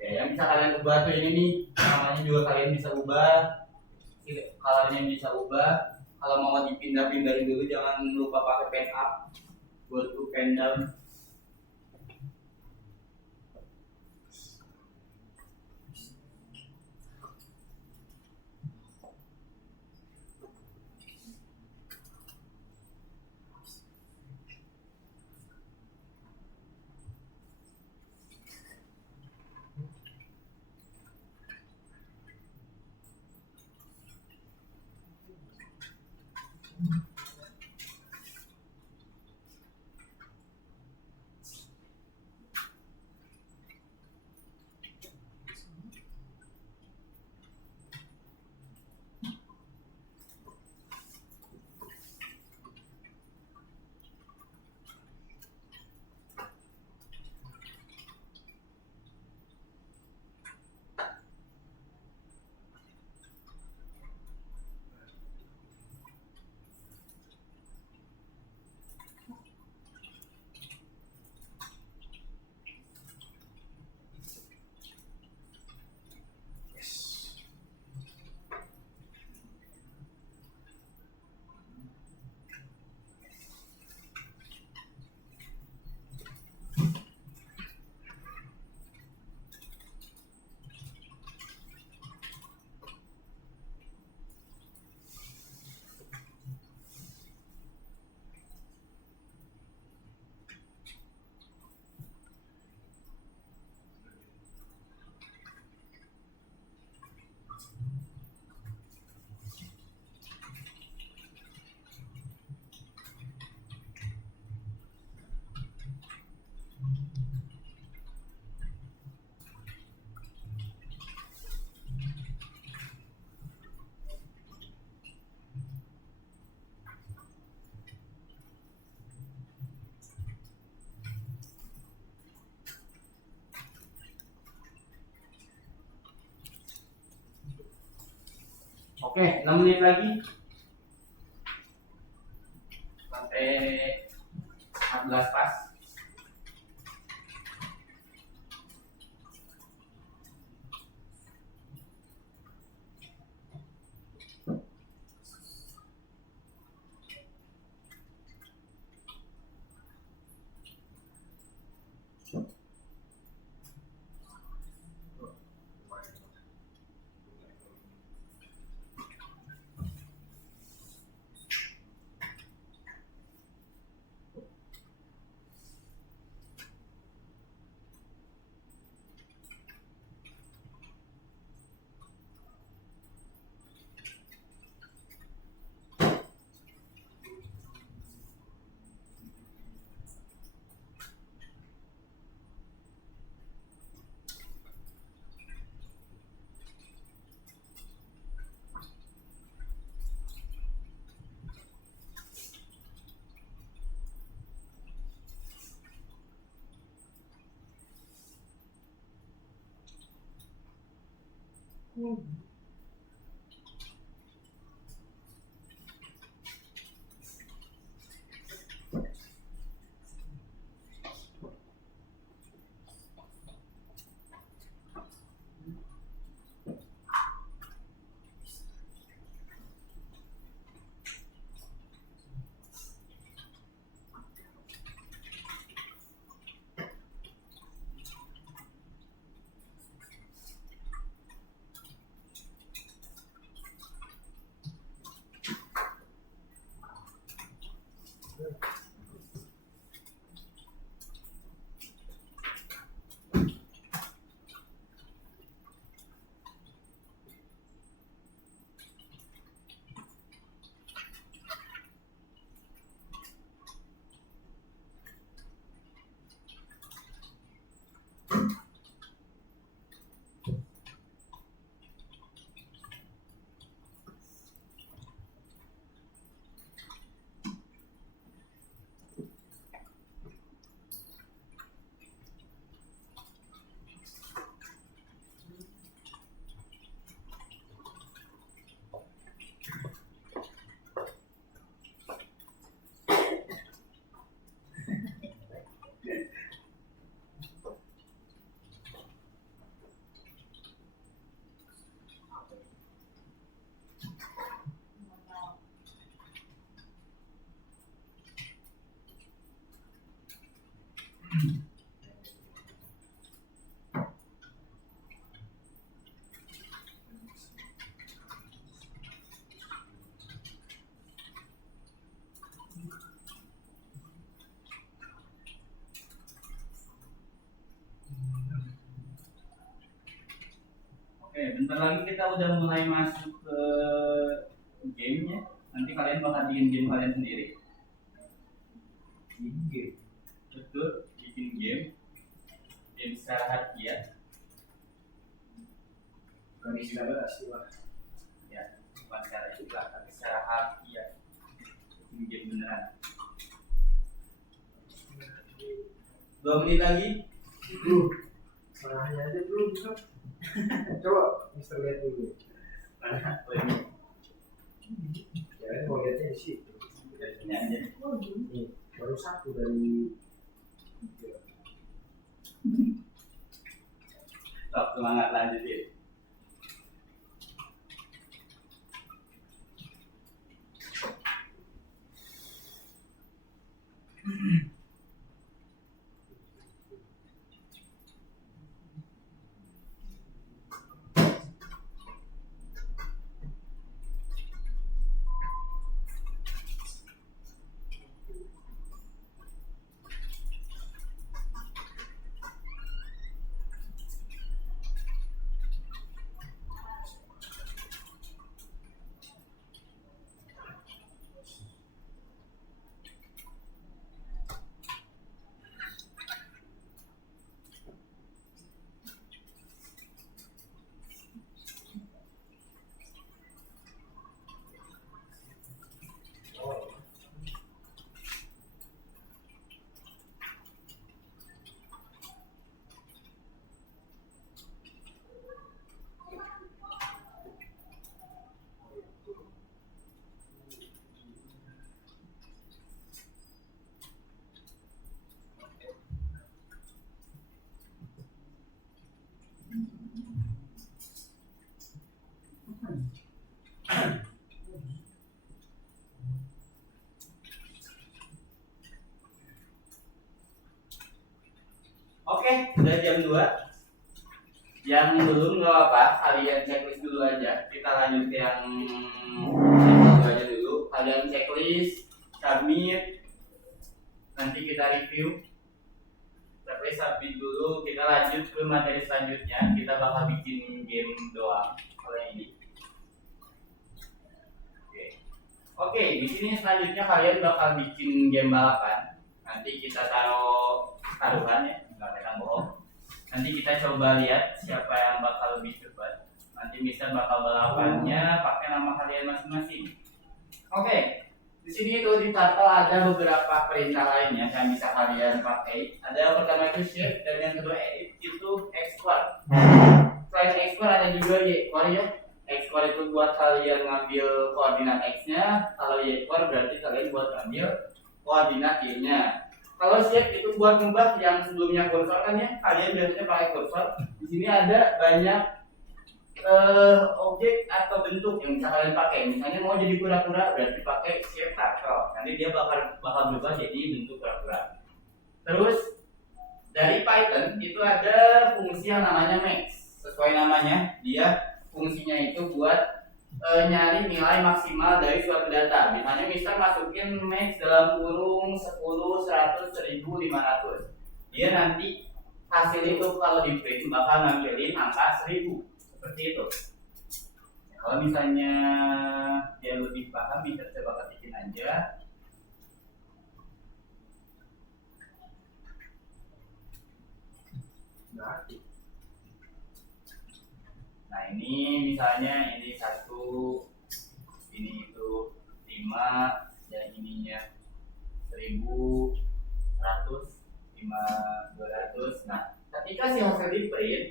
Oke, yang bisa kalian ubah tuh ini nih, namanya juga kalian bisa ubah. Colornya bisa ubah. Kalau mau dipindah-pindahin dulu jangan lupa pakai pen up. Go to pen down. Oke, 6 menit lagi. Sampai 14 pas. Oke, bentar lagi kita udah mulai masuk ke gamenya. Nanti kalian bakal bikin game kalian sendiri. Game. Betul, bikin game. Game secara hadiah. Bukan isi istilah. Ya, bukan secara istilah, tapi secara hadiah. Bikin game beneran. 2 menit lagi. Salahnya aja belum bisa. Coba Mister lihat dulu. Mana? Oh, ini. Ya, mau lihatnya di situ. Dari sini aja. Nih, baru satu dari Stop, semangat lanjutin. Oke, udah jam 2. Yang belum nggak apa-apa, kalian checklist dulu aja. Kita lanjut ke yang dulu aja dulu. Kalian checklist, submit, nanti kita review. Checklist submit dulu, kita lanjut ke materi selanjutnya. Kita bakal bikin game doang kalau yang ini. Oke, di sini selanjutnya kalian bakal bikin game balapan. Nanti kita taruh taruhan ya, nggak pegang bohong. Nanti kita coba lihat siapa yang bakal lebih cepat. Nanti bisa bakal balapannya pakai nama kalian masing-masing. Oke, di sini itu di title ada beberapa perintah lainnya yang bisa kalian pakai. Ada yang pertama itu shape dan yang kedua edit itu export. Selain export ada juga y-core ya. Export itu buat kalian ngambil koordinat x-nya. Kalau y-core berarti kalian buat ngambil koordinat y-nya. Kalau shape itu buat ngubah yang sebelumnya kursor kan ya, kalian biasanya pakai kursor. Di sini ada banyak objek atau bentuk yang bisa kalian pakai. Misalnya mau jadi kura-kura berarti pakai shape turtle. Nanti dia bakal berubah jadi bentuk kura-kura. Terus dari Python itu ada fungsi yang namanya max. Sesuai namanya, dia fungsinya itu buat nyari nilai maksimal dari suatu data. Misalnya misal masukin max dalam kurung 10, 100, 1500. Dia nanti hasil itu kalau di print bakal ngambilin angka 1000. Seperti itu. Kalau misalnya dia lebih paham bisa coba ketikin aja. Nah ini misalnya ini 1, ini itu 5, yang ininya 1000, 100, 5, 200. Nah ketika si hasil di print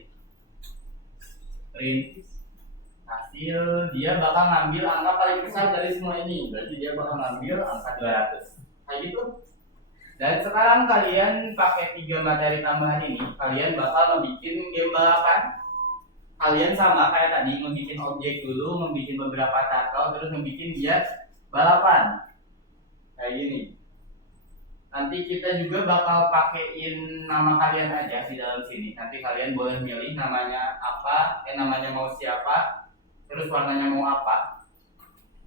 hasil dia bakal ngambil angka paling besar dari semua ini. Berarti dia bakal ngambil angka 200. Kayak gitu. Dan sekarang kalian pakai 3 materi tambahan ini, kalian bakal membuat game balapan. Kalian sama kayak tadi, membuat objek dulu, membuat beberapa turtle, terus membuat dia balapan kayak gini. Nanti kita juga bakal pakein nama kalian aja di dalam sini. Nanti kalian boleh milih namanya apa, namanya mau siapa, terus warnanya mau apa.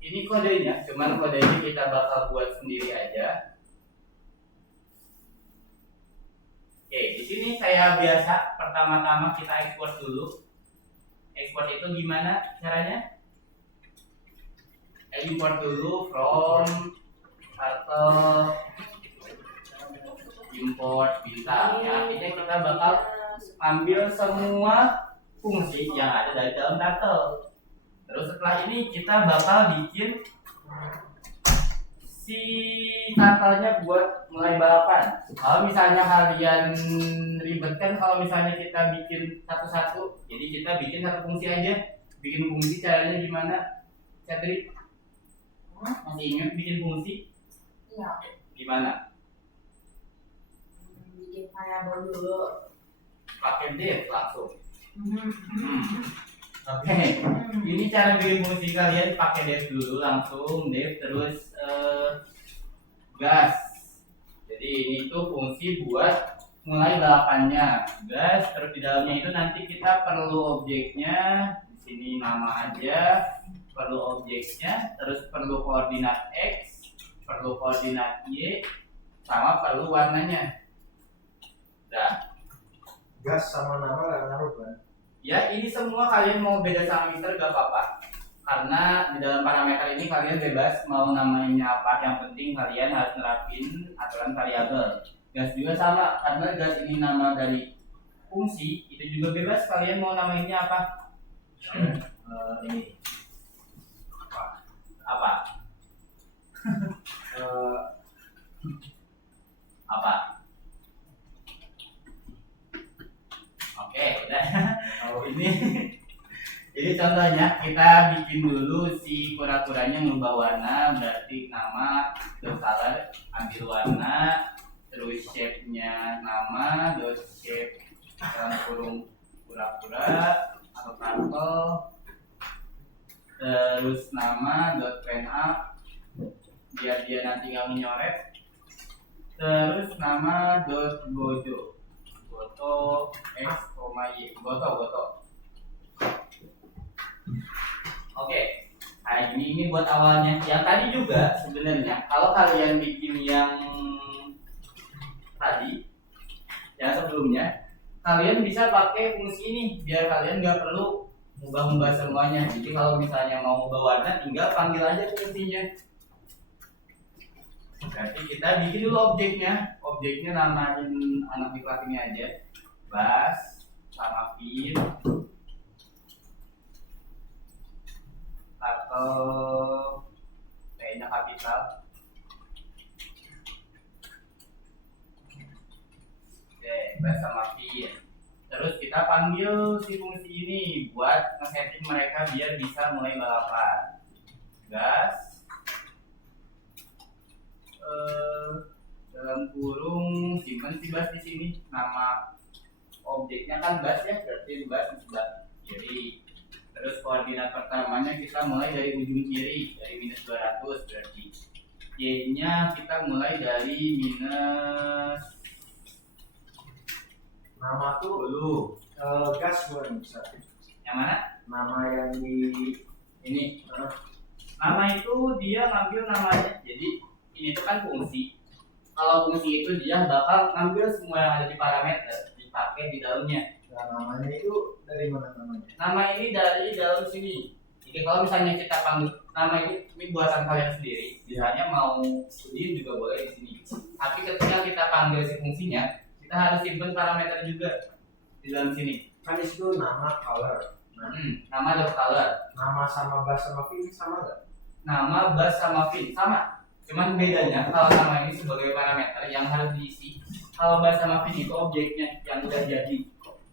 Ini kodenya, cuman kodenya kita bakal buat sendiri aja. Oke, di sini saya biasa pertama-tama kita ekspor dulu. Ekspor itu gimana caranya? Import dulu from atau import bintang. Ya, artinya kita bakal ambil semua fungsi yang ada dari dalam turtle. Terus setelah ini kita bakal bikin si turtle-nya buat mulai balapan. Kalau misalnya kalian ribet kan kalau misalnya kita bikin satu-satu, jadi kita bikin satu fungsi aja. Bikin fungsi caranya gimana? Cedric, masih ingat bikin fungsi? Iya. Gimana? Bikin variabel dulu. Pakai div langsung. Oke, ini cara bikin fungsi kalian pakai div dulu langsung div terus gas. Jadi ini tuh fungsi buat mulai balapannya. Gas terus di dalamnya itu nanti kita perlu objeknya. Di sini nama aja, perlu objeknya, terus perlu koordinat x, perlu koordinat y, sama perlu warnanya. Nah, Gas sama nama gak ngaruh kan? ya ini semua kalian mau beda sama Mister gak apa-apa. Karena di dalam parameter ini kalian bebas mau namanya apa. Yang penting kalian harus nerapin aturan variabel. Gas juga sama, karena gas ini nama dari fungsi, itu juga bebas kalian mau namainnya apa. Ini Apa? eh, Apa? Oke, udah. Oh, ini contohnya kita bikin dulu si kura-kuranya ngubah warna, berarti nama dot color ambil warna, terus shape-nya nama dot shape dalam kurung kura-kura atau turtle, terus nama dot pen up biar dia nanti nggak menyoret, terus nama dot gojo goto x, y goto. Oke, nah ini buat awalnya. Yang tadi juga sebenarnya kalau kalian bikin yang tadi, yang sebelumnya, kalian bisa pakai fungsi ini biar kalian nggak perlu mengubah semuanya. Jadi kalau misalnya mau ubah warna, tinggal panggil aja fungsinya. Berarti kita bikin dulu objeknya. Objeknya namain anak di kelas ini aja, bas sama pin atau P-nya kapital. Oke, bas sama pin. Terus kita panggil si fungsi ini buat nge-setting mereka biar bisa mulai balapan. Gas dalam kurung simpan si bas di sini. Nama objeknya kan bas ya, berarti bas di sebelah kiri. Terus koordinat pertamanya kita mulai dari ujung kiri, dari minus 200 berarti. Y-nya kita mulai dari minus nama tuh 10. gas bukan bisa. Yang mana? Nama yang di Ini. Nama itu dia ngambil namanya. Jadi ini tuh kan fungsi. Kalau fungsi itu dia bakal ngambil semua yang ada di parameter, dipakai di dalamnya. nah, namanya itu dari mana namanya? Nama ini dari dalam sini. Jadi kalau misalnya kita panggil nama ini buatan kalian sendiri, misalnya mau Udin juga boleh di sini. Tapi ketika kita panggil si fungsinya, kita harus simpan parameter juga di dalam sini. Kan di situ nama color. Nama dot color. Nama sama bas sama pin sama nggak? Nama bas sama fin sama. Cuman bedanya kalau nama ini sebagai parameter yang harus diisi. Kalau bas sama fin itu objeknya yang udah jadi.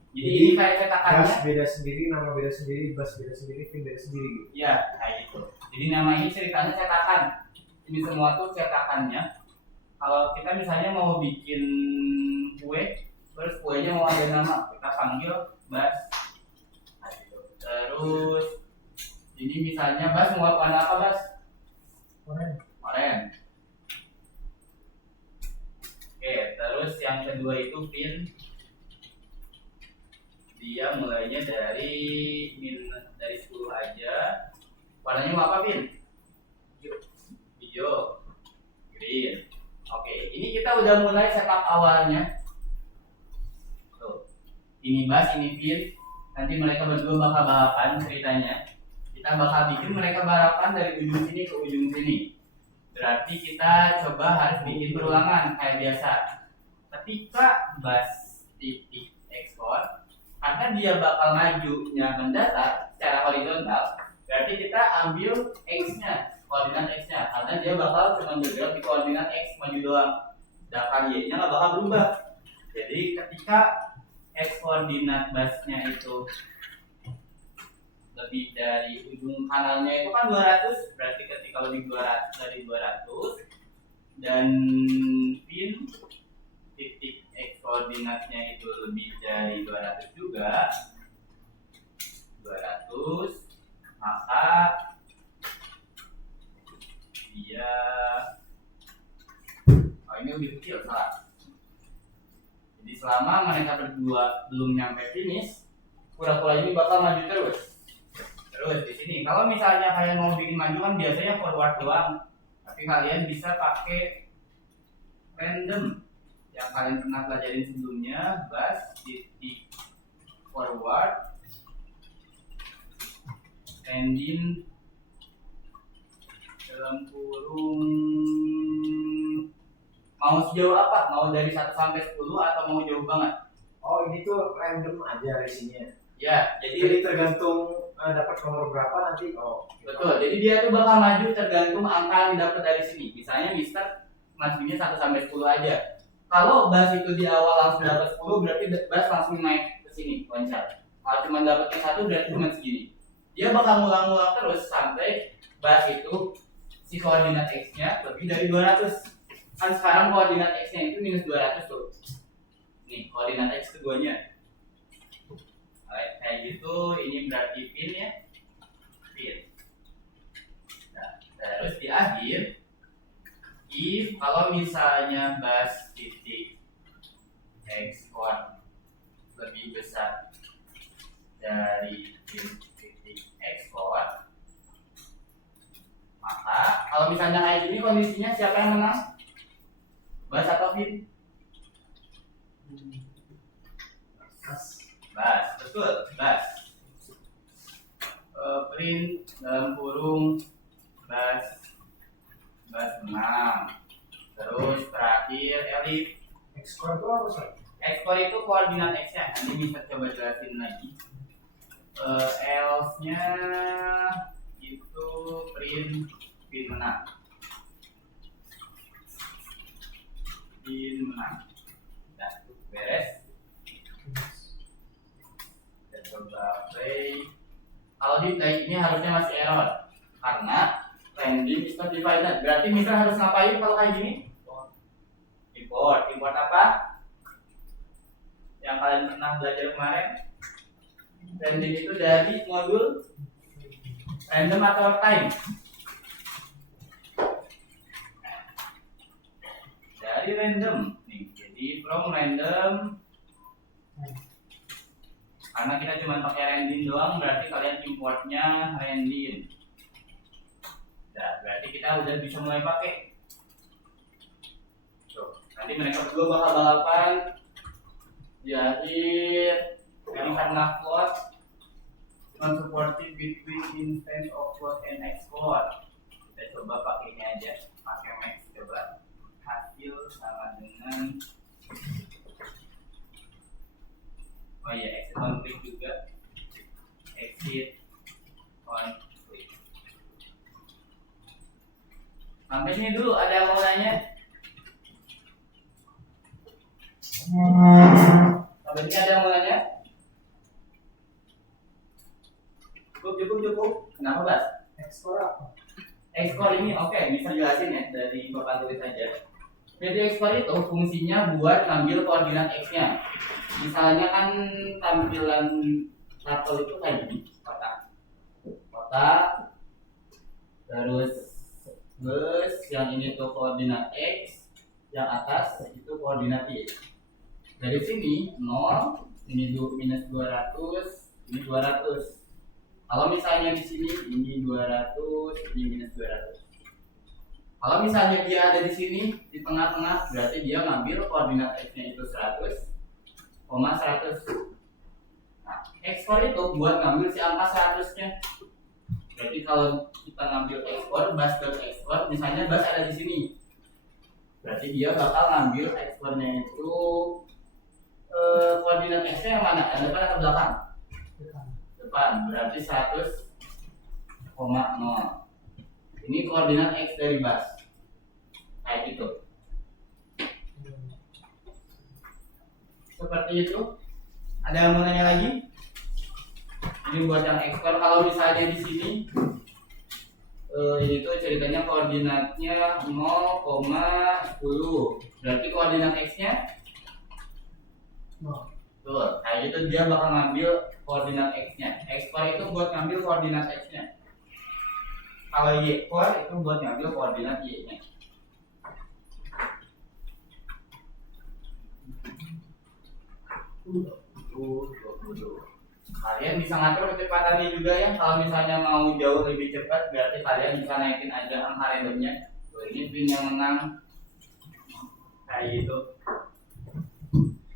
Jadi ini kayak cetakannya. Gas beda sendiri, nama beda sendiri, bas beda sendiri, pin beda sendiri gitu. Ya, kayak gitu. Jadi nama ini ceritanya cetakan. Ini semua tuh cetakannya. Kalau kita misalnya mau bikin kue, terus kuenya mau ada nama, kita panggil bas. Nah, gitu. Terus ini misalnya bas mau warna apa bas? Oren. Oren. itu pin dia mulainya dari 10 aja. Warnanya mau apa pin? Hijau, green. Oke, ini kita udah mulai setup awalnya. Tuh, ini bus, ini pin. Nanti mereka berdua bakal balapan ceritanya. Kita bakal bikin mereka balapan dari ujung sini ke ujung sini. Berarti kita coba harus bikin perulangan kayak biasa. Ketika bus titik ekspor, karena dia bakal majunya mendatar secara horizontal, berarti kita ambil x-nya, koordinat x-nya, karena dia bakal cuma bergerak di koordinat x maju doang. Sedangkan y-nya nggak bakal berubah. Jadi ketika x koordinat busnya itu lebih dari ujung kanalnya itu kan 200, berarti ketika lebih 200 dari 200 dan pin titik x koordinatnya itu lebih dari 200 juga, 200, maka dia ini lebih kecil, salah. Jadi selama mereka berdua belum nyampe finish, kura-kura ini bakal maju terus. Terus di sini, kalau misalnya kalian mau bikin maju kan biasanya forward doang, tapi kalian bisa pakai random yang kalian pernah pelajarin sebelumnya, bus titik forward random dalam kurung mau sejauh apa? Mau dari 1 sampai 10 atau mau jauh banget? Oh, ini tuh random aja isinya. Ya, Jadi tergantung dapat nomor berapa nanti. Oh, betul. Jadi dia tuh bakal maju tergantung angka yang didapat dari sini. Misalnya Mister majunya 1 sampai 10 aja. Kalau bus itu di awal langsung dapat 10, berarti bus langsung naik ke sini, loncat. Kalau cuma dapatnya 1, berarti cuma segini. Dia bakal ngulang-ngulang terus sampai bus itu si koordinat x-nya lebih dari 200. Kan sekarang koordinat x-nya itu minus 200 tuh. Nih, koordinat x keduanya. Kayak gitu, ini berarti pin ya. Pin. Nah, terus di akhir, if kalau misalnya bus titik x koord lebih besar dari pin titik x koord, maka kalau misalnya kayak gini kondisinya siapa yang menang? Bus atau pin? Bus, betul, bus. Print dalam kurung bus menang. Terus terakhir elif. ekspor itu apa sih? Ekspor itu koordinat x-nya. Nanti bisa coba jelasin lagi. Else-nya itu print pin menang. Pin menang. Nah, beres. Kita coba play. Kalau di play ini harusnya masih error karena landing is not divided. Berarti Mister harus ngapain kalau kayak gini? Import apa? Yang kalian pernah belajar kemarin. Landing itu dari modul random atau time. Dari random nih. Jadi from random, karena kita cuma pakai random doang, berarti kalian importnya random. Nah, berarti kita udah bisa mulai pakai. Tuh, nanti mereka berdua bakal balapan di akhir. Ini karena float non supported between instance of float and export. Kita coba pakainya aja, pakai max coba. Hasil sama dengan exit conflict juga, exit conflict. Sampai sini dulu, ada yang mau nanya? Sampai sini ada yang mau nanya? Cukup. Kenapa, Bas? Ekspor apa? Ekspor ini oke, bisa jelasin ya dari papan tulis aja. Video ekspor itu fungsinya buat ngambil koordinat x-nya. Misalnya kan tampilan tabel itu kayak gini, kotak, terus bus yang ini tuh koordinat x, yang atas itu koordinat y. Dari sini 0, ini minus 200, ini 200. Kalau misalnya di sini ini 200, ini minus 200. Kalau misalnya dia ada di sini di tengah-tengah, berarti dia ngambil koordinat x-nya itu 100, 100. Nah, ekspor itu buat ngambil si angka 100-nya. Berarti kalau kita ngambil ekspor, bas.ekspor, misalnya bas ada di sini. Berarti dia bakal ngambil ekspornya itu koordinat x-nya yang mana? Yang depan atau belakang? Depan. Berarti 100,0. Ini koordinat x dari bas. Kayak gitu. Seperti itu. Ada yang mau nanya lagi? Ini buat yang ekspor. Kalau misalnya di sini ini tuh ceritanya koordinatnya 0,10. Berarti koordinat x-nya tuh, kayak gitu dia bakal ngambil koordinat x-nya. Ekspor itu buat ngambil koordinat x-nya. Kalau y ekspor itu buat ngambil koordinat y-nya. Kalian bisa ngatur kecepatannya juga ya. Kalau misalnya mau jauh lebih cepat, berarti kalian bisa naikin aja angka randomnya. Ini pin yang menang kayak gitu.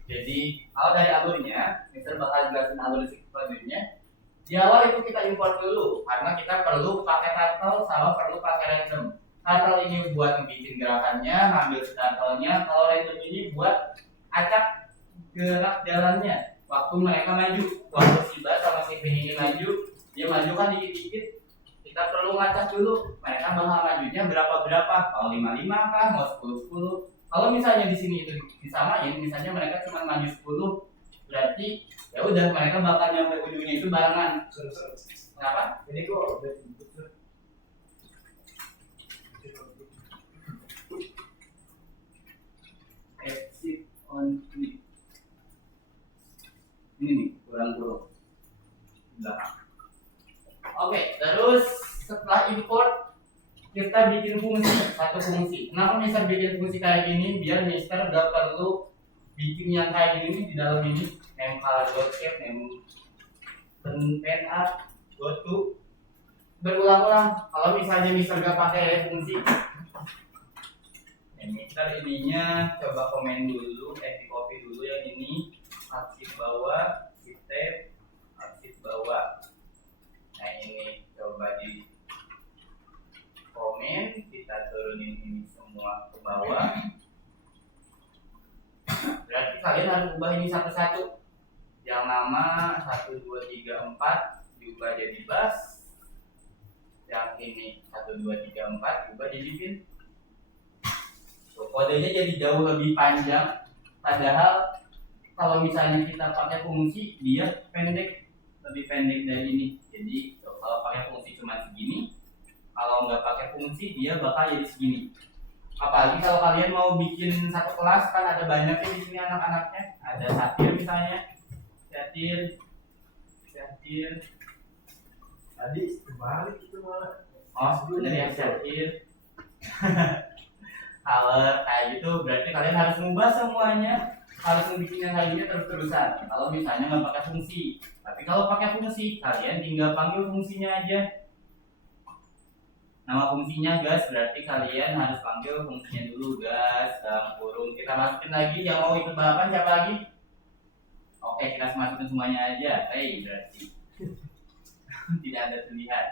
Jadi kalau dari alurnya, Mister bakal jelasin alur selanjutnya. Di awal itu kita import dulu, karena kita perlu pakai turtle sama perlu pakai random. Turtle ini buat bikin gerakannya, ngambil turtle-nya. Kalau random ini buat acak gerak jalannya. Waktu mereka maju, waktu si bas sama si pin ini maju, dia maju kan dikit-dikit. Kita perlu ngacak dulu, mereka bakal majunya berapa-berapa. Kalau 55 kah, mau 10-10. Kalau misalnya di sini itu disamain, misalnya mereka cuma maju 10, berarti ya udah mereka bakal nyampe ujungnya itu barengan. Kenapa? Ini kok udah dibutuh. Exit on click. Ini nih, kurang-kurang belakang. Oke, terus setelah import kita bikin satu fungsi. Kenapa Mister bikin fungsi kayak gini? Biar Mister gak perlu bikin yang kayak gini di dalam ini. Name color.cap, name pen up, go to berulang-ulang. Kalau misalnya Mister gak pakai fungsi, Mister ininya coba komen dulu, di copy dulu yang ini, arsip bawah, tab, arsip bawah. Nah ini coba di komen, kita turunin ini semua ke bawah. Berarti kalian harus ubah ini satu-satu. Yang nama 1, 2, 3, 4 diubah jadi bas. Yang ini 1, 2, 3, 4 diubah jadi pin. So, kodenya jadi jauh lebih panjang. Padahal kalau misalnya kita pakai fungsi, dia pendek, lebih pendek dari ini. Jadi kalau pakai fungsi cuma segini, kalau nggak pakai fungsi dia bakal jadi segini. Apalagi kalau kalian mau bikin satu kelas, kan ada banyaknya di sini anak-anaknya. Ada satir misalnya, satir. Tadi kebalik itu malah. Oh sebenarnya satir. Color kayak gitu, berarti kalian harus mengubah semuanya, harus bikin yang kayak gini terus-terusan. Kalau misalnya nggak pakai fungsi, tapi kalau pakai fungsi, kalian tinggal panggil fungsinya aja. Nama fungsinya gas, berarti kalian harus panggil fungsinya dulu, gas dalam kurung. Kita masukin lagi, yang mau ikut balapan siapa lagi? Oke, kita masukin semuanya aja. Hey, berarti tidak ada pilihan.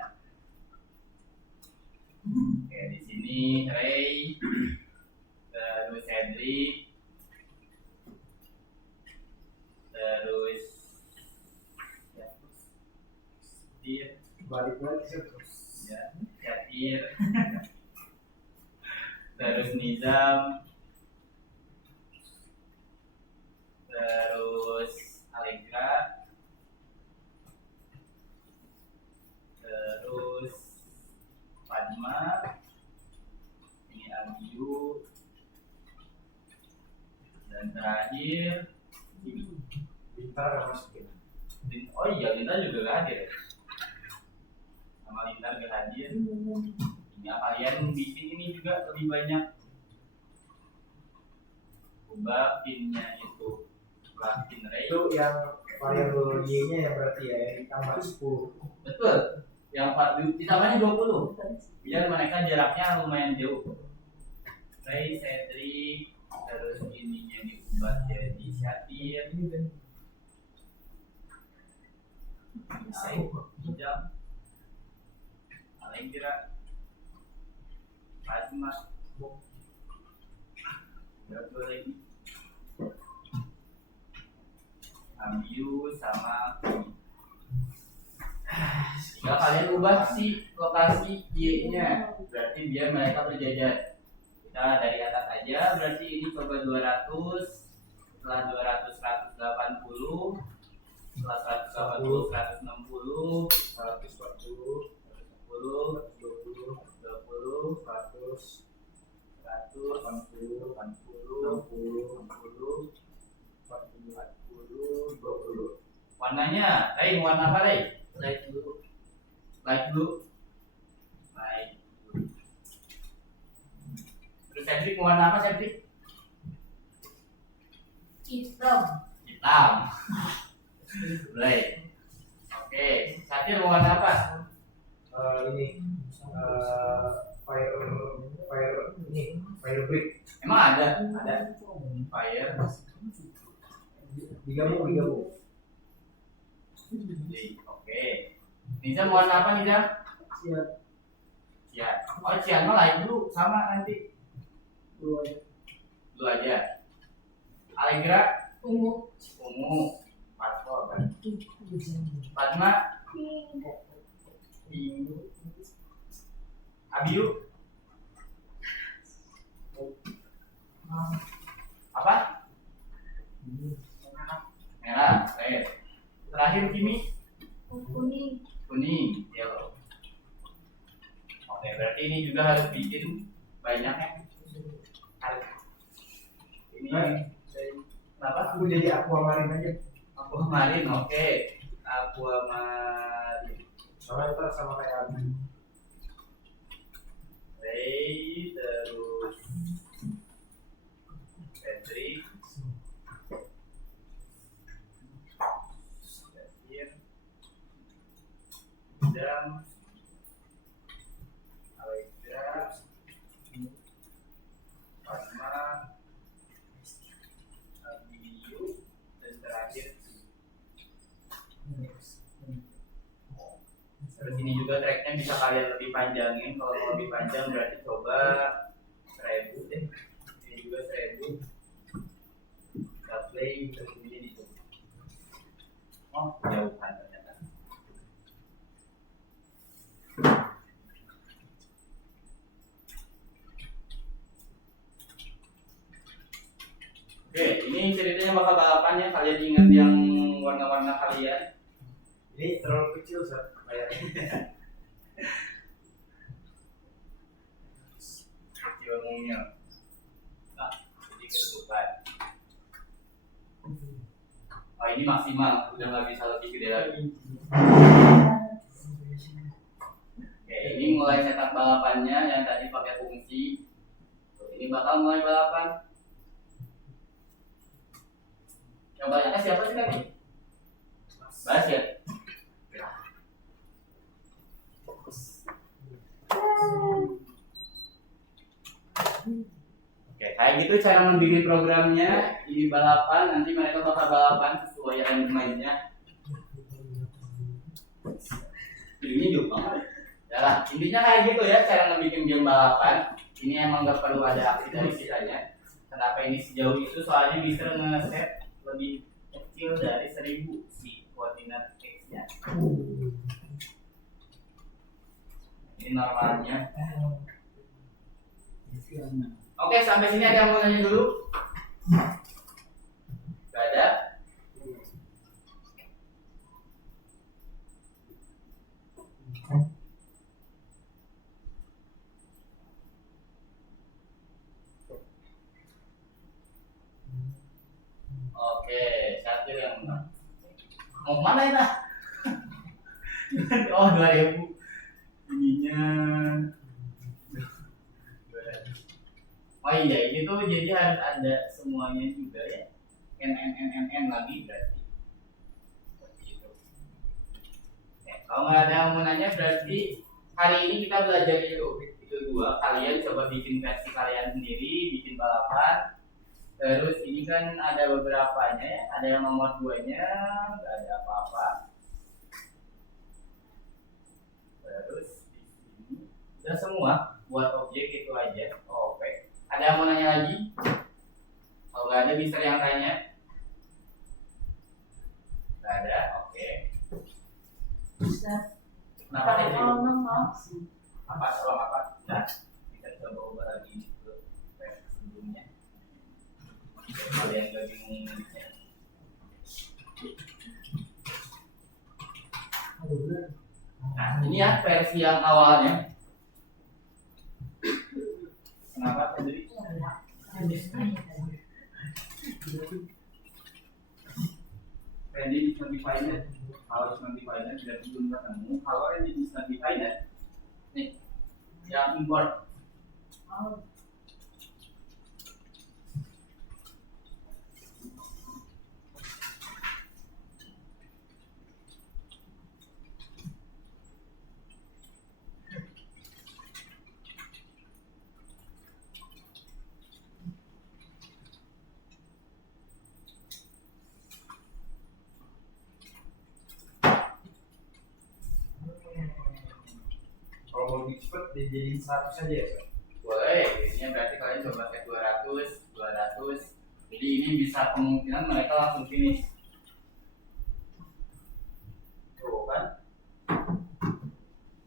Oke, di sini Ray, terus Cedric, terus ya, Balik lagi sih terus. ya, Yatir, terus Nizam, terus Allegra, terus Padma, ini Abiyu, dan terakhir Pintar masukin. oh iya Linda juga gak hadir. Sama Linda gak hadir. Ya kalian bikin ini juga lebih banyak. Ubah pinnya itu plug-in ray. Itu yang variabel Y-nya ya berarti ya, yang ditambah 10. Betul. Yang ditambahnya 20. Biar mereka jaraknya lumayan jauh. Ray, setri, terus ininya diubah jadi syatir. Jam. Paling kira plasma. Berapa lagi? Ambiu sama tinggal kalian ubah si lokasi Y-nya, berarti biar mereka berjajar. Kita dari atas aja, berarti ini coba 200, setelah 200 180, setelah 180 160, 140, 110, 20, 20, 100, 100, 80, 60, 60, 60, 40, 20. Warnanya, warna apa light blue, light blue, light blue. Terus Cedric mau warna apa Cedric? Hitam. Hitam. Black. Oke, Satir mau warna apa? ini fire brick. Emang ada fire. Digabung. Oke. Niza mau warna apa Niza? Siap. Cian. Oh Cian mah light blue sama nanti. Blue aja. Allegra Ungu. ungu. Paspor kan. Fatma Pink. Abiu apa? Merah. Terakhir Kimi kuning, yellow. Oke, berarti ini juga harus bikin banyak ya. Ini kenapa? Aku jadi aquamarine aja. Aquamarine, oke. Aquamarine. Soalnya ntar sama kayak Abi. Ray, terus Patrick, Yasin, Jam, Allegra, Fatma, Abiyu, dan terakhir terus ini juga tracknya bisa kalian lebih panjangin. Kalau mau lebih panjang berarti coba 1000 deh. Ini juga 1000. Kita play terus ini di sini. Oh, jauhan ternyata. Oke, ini ceritanya bakal balapan ya. Kalian ingat yang warna-warna kalian. Ini terlalu kecil Sir. Kayak Kecil mungil. Nah, jadi ketutupan. Oh ini maksimal, udah nggak bisa lebih gede lagi. Oke, ini mulai setup balapannya yang tadi pakai fungsi. Ini bakal mulai balapan. Yang banyaknya siapa sih tadi? Bas ya? Oke, kayak gitu cara membikin programnya. Ini balapan, nanti mereka bakal balapan sesuai yang mainnya. Videonya jauh banget. Ya lah, intinya kayak gitu ya cara ngebikin game balapan. Ini emang gak perlu ada aksi dari sisanya. Kenapa ini sejauh itu? Soalnya bisa nge-set lebih kecil dari 1000 si koordinat X-nya. Ini normalnya. Oke, sampai sini ada yang mau nanya dulu? Gak ada? Oke, Syakir yang mau kemana ya? Oh, 2000 ininya. Oh iya, ini tuh jadi harus ada semuanya juga ya. n lagi berarti. Gitu. Oke, kalau nggak ada yang mau nanya berarti hari ini kita belajar itu dua. Kalian coba bikin versi kalian sendiri, bikin balapan. Terus ini kan ada beberapanya ya, ada yang nomor 2-nya, nggak ada apa-apa. Terus di sini udah semua buat objek itu aja. Oh, oke. Ada yang mau nanya lagi? Kalau nggak ada bisa yang tanya. Nggak ada, oke. Bisa. Kenapa tadi? Kalau mau Apa soal apa? Nah, kita coba ubah lagi ke versi sebelumnya. Kalian nggak bingung ya. Nah, ini ya versi yang awalnya. Kenapa tadi? Randy di Spotify-nya, kalau Spotify-nya sudah belum ketemu, kalau Randy di Spotify-nya, nih, yang import. Kalau mau lebih cepat dijadiin 100 saja ya, Sir? Boleh, ini berarti kalian coba set 200. Jadi ini bisa kemungkinan mereka langsung finish. Tuh kan?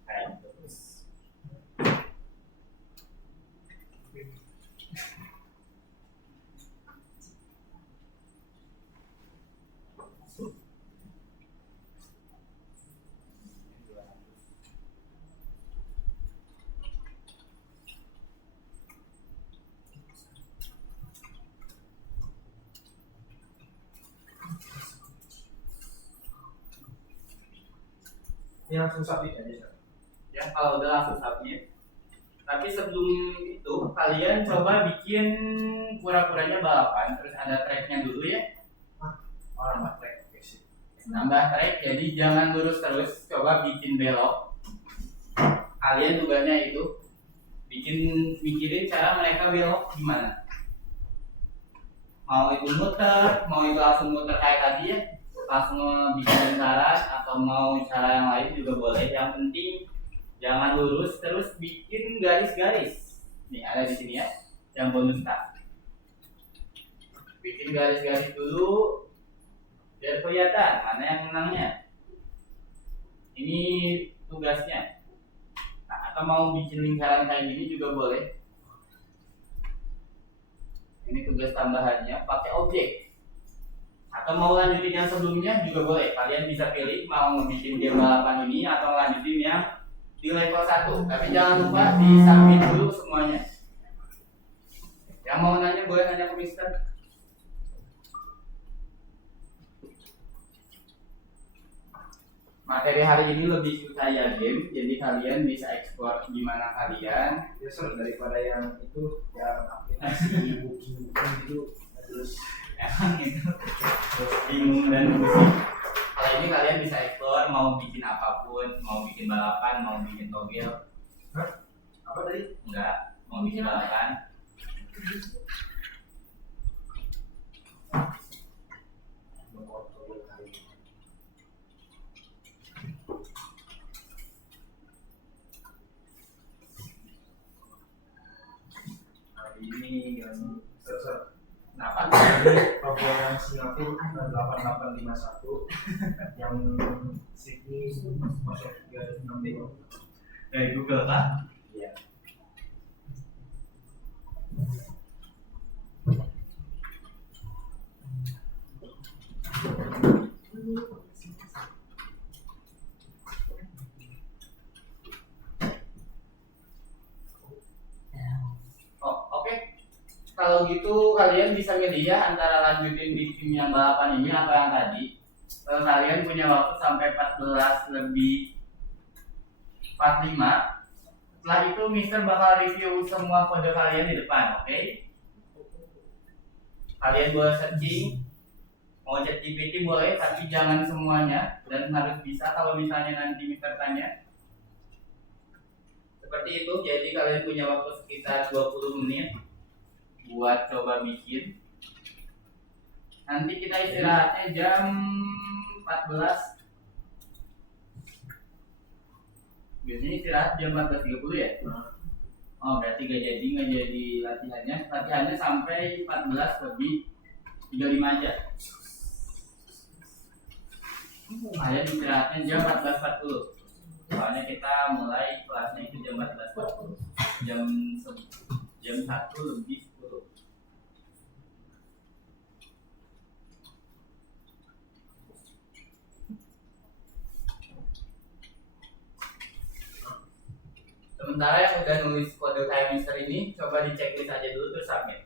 Kayak terus. Ini langsung submit aja, Sir. Ya kalau udah langsung submit. Tapi sebelum itu kalian coba bikin pura-puranya balapan, terus ada tracknya dulu ya. Oh, nambah track. Oke, sip. Nambah track, jadi jangan lurus terus, coba bikin belok. Kalian tugasnya itu mikirin cara mereka belok gimana. Mau itu muter, mau itu langsung muter kayak tadi ya, langsung bikin lingkaran atau mau cara yang lain juga boleh. Yang penting jangan lurus terus bikin garis-garis. Nih ada di sini ya, yang bonus tak. Bikin garis-garis dulu biar kelihatan mana yang menangnya. Ini tugasnya. Nah, atau mau bikin lingkaran kayak gini juga boleh. Ini tugas tambahannya pakai objek. Atau mau lanjutin yang sebelumnya juga boleh. Kalian bisa pilih mau bikin game balapan ini atau lanjutin yang di level 1. Tapi jangan lupa di submit dulu semuanya. Yang mau nanya boleh nanya ke Mister. Materi hari ini lebih saya game, jadi kalian bisa explore gimana kalian. Ya, Sir, daripada yang itu yang aplikasi booking gitu terus Emang itu terus bingung dan pusing. Kalau ini kalian bisa explore mau bikin apapun, mau bikin balapan, mau bikin togel. apa tadi? Enggak, mau bikin balapan. Ini yang Sir. Kenapa? Ini logo yang Singapura 8851 yang Sydney masuk 36 Dari Google kan? Iya. Oh, oke. Kalau gitu kalian bisa milih ya antara lanjutin bikin yang balapan ini atau yang tadi. Kalian punya waktu sampai 14 lebih 45. Setelah itu Mister bakal review semua kode kalian di depan, oke? Kalian boleh searching Mau ChatGPT boleh, tapi jangan semuanya dan harus bisa kalau misalnya nanti Mister tanya. Seperti itu, jadi kalian punya waktu sekitar 20 menit buat coba bikin. Nanti kita istirahatnya jam 14. Biasanya istirahat jam 14.30 ya? Oh, berarti nggak jadi latihannya. Latihannya sampai 14 lebih 35 aja. Kalian istirahatnya jam 14.40. Soalnya kita mulai kelasnya itu jam 14.40. Jam 1 lebih 10. Sementara yang udah nulis kode kayak Mister ini, coba di checklist aja dulu terus submit.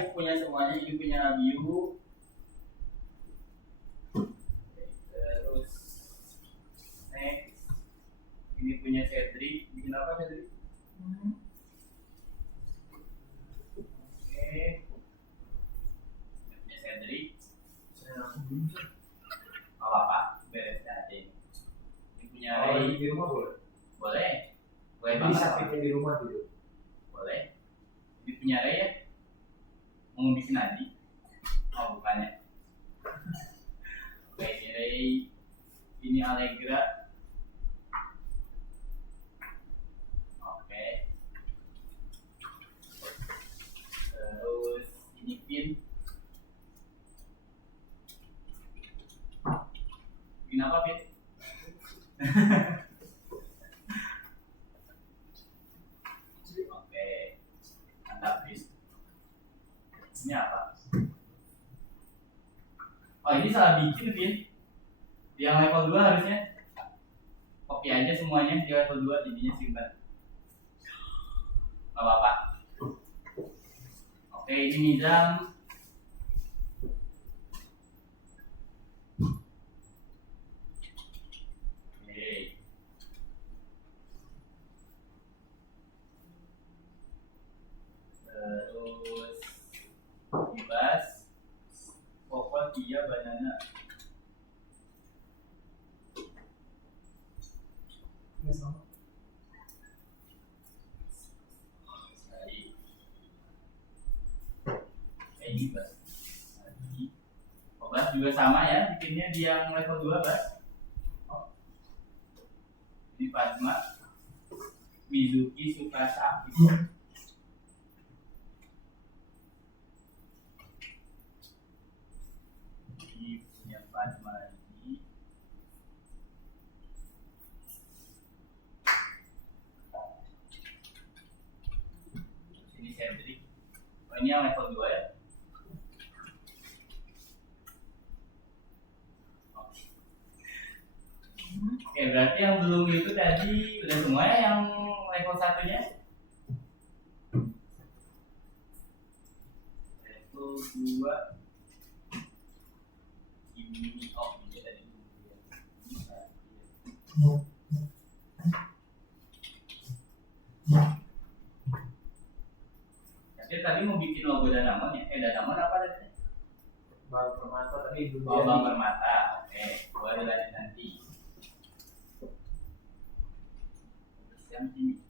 itu punya semuanya. Ini punya Abiu. Terus next ini punya Cedric. Bikin apa Cedric? Oke. Ini punya Cedric. Apa beres aja. Ini punya Ray. Di rumah boleh. Boleh. Boleh Jadi banget. sakitnya di rumah dulu. Boleh. Ini punya Ray ya. Mau ngabisin Adi. Oh bukannya. Oke, ini Ray. Ini Allegra. Oke. Terus ini Pin. Bikin apa Pin? Oke. Mantap Pin. Ini apa? Oh ini salah bikin Pin. Yang level 2 harusnya copy aja semuanya di level 2 jadinya simpan. Gak apa-apa. Oke ini Nizam. Oke. Terus Ibas. Pokok dia banana. Ya sama. Dari ini Bas. Lagi. Oh, Bas juga sama ya bikinnya di yang level 2 Bas. Oh. Ini Fatma. Mizuki Sukasaki. Ini punya Fatma lagi. Ini Cedric. Oh, ini yang level 2 ya. Oke, berarti yang belum itu tadi udah semua ya yang level 1-nya. Level 2 ini ini tadi. Jadi tadi mau bikin logo Danamon ya? Danamon apa tadi? Bang Permata tadi belum Oh, Bang Permata. Oke, baru lanjut nanti. Terus yang ini,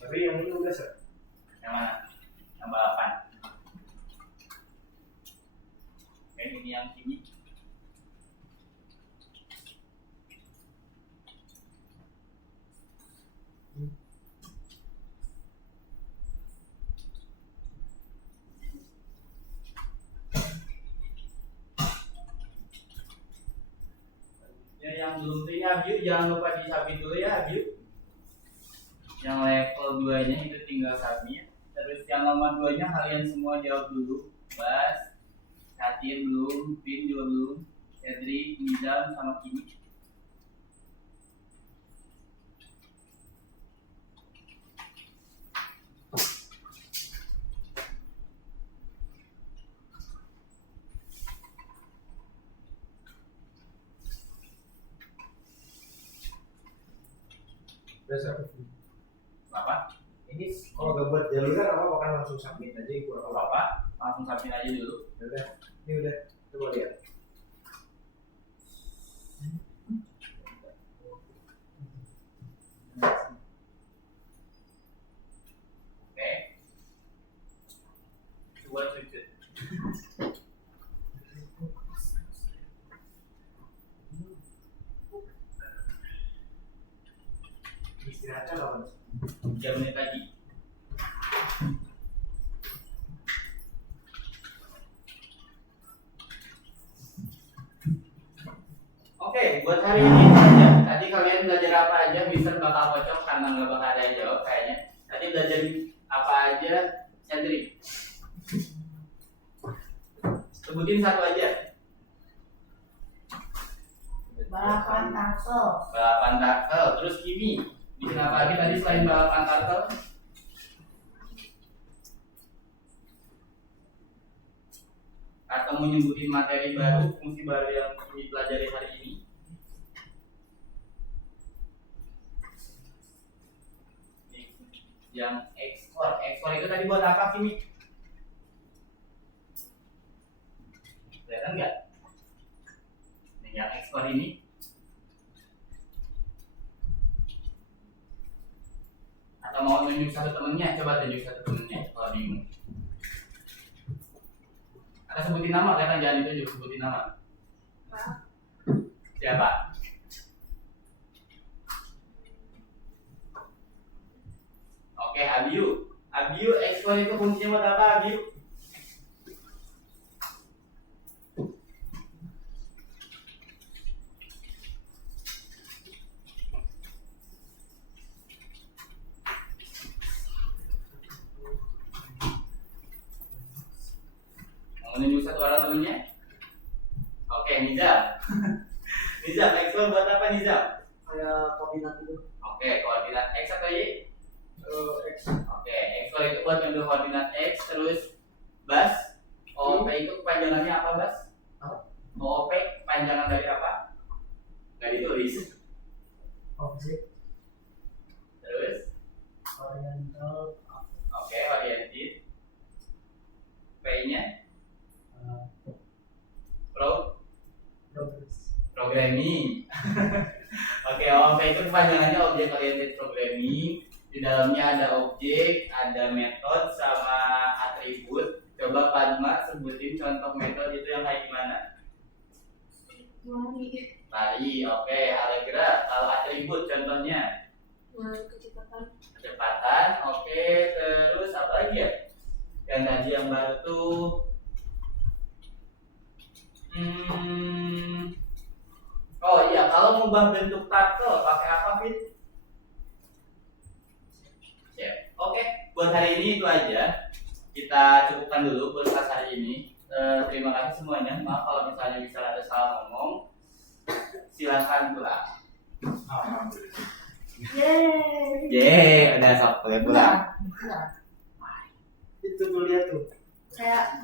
Tapi yang ini udah set. yang mana? Yang balapan. Oke, ini yang ini. Ya, yang belum tuh ini Abiu, jangan lupa disabit dulu ya Abiu. Yang level 2 nya itu tinggal sabit. Terus yang nomor 2 nya kalian semua jawab dulu. Bas, Katin belum, Pin juga belum, Cedric, Nizam sama Kimi. Udah set. Apa? Ini kalau gambar jalurnya apa kan langsung submit aja kurang apa. Apa? Langsung sabit aja dulu. Udah. Ini udah. Coba lihat. Oke. Coba sujud. Istirahatnya kapan? 3 menit lagi. Oke, buat hari ini itu aja. Tadi kalian belajar apa aja? Mister bakal kocok karena nggak bakal ada yang jawab kayaknya. Tadi belajar apa aja? Cedric. Sebutin satu aja. Balapan tangsel. Balapan tackle. Terus Kimi. Bikin apa lagi tadi selain balapan tackle? mau nyebutin materi baru, fungsi baru yang dipelajari hari ini. Nih, yang ekspor itu tadi buat apa Kimi? Kelihatan nggak? Nih, yang ekspor ini atau mau tunjuk satu temennya, coba tunjuk satu temennya kalau bingung. Ada sebutin nama, kan jangan ditunjuk, sebutin nama. Siapa? Oke, Abiu. Abiu, ekspor itu fungsinya buat apa, Abiu? Mau nunjuk satu orang temennya? Oke, Nizam. Nizam, ekspor buat apa Nizam? Kayak koordinat itu. Oke, koordinat X atau Y? X. Oke, ekspor itu buat ngambil koordinat X, terus Bas, OOP itu kepanjangannya apa Bas? OOP kepanjangan dari apa? Nggak ditulis. Objek Terus, oriental oke, oriented. P-nya? progress. Programming. Oke, OOP itu kepanjangannya object oriented programming. Di dalamnya ada objek, ada metode sama atribut. Coba Padma sebutin contoh metode itu yang kayak gimana? Lari, oke. Allegra, kalau atribut contohnya kecepatan, oke. Terus apa lagi ya? Yang tadi yang baru tuh oh iya, kalau mengubah bentuk partikel pakai apa, Fit? Ya, oke. Buat hari ini itu aja. Kita cukupkan dulu buat kelas hari ini. Terima kasih semuanya. Maaf kalau misalnya bisa ada salah ngomong. Silakan pulang. Alhamdulillah. Yeay. Udah sok boleh pulang. Benar. Itu tuh lihat tuh. Kayak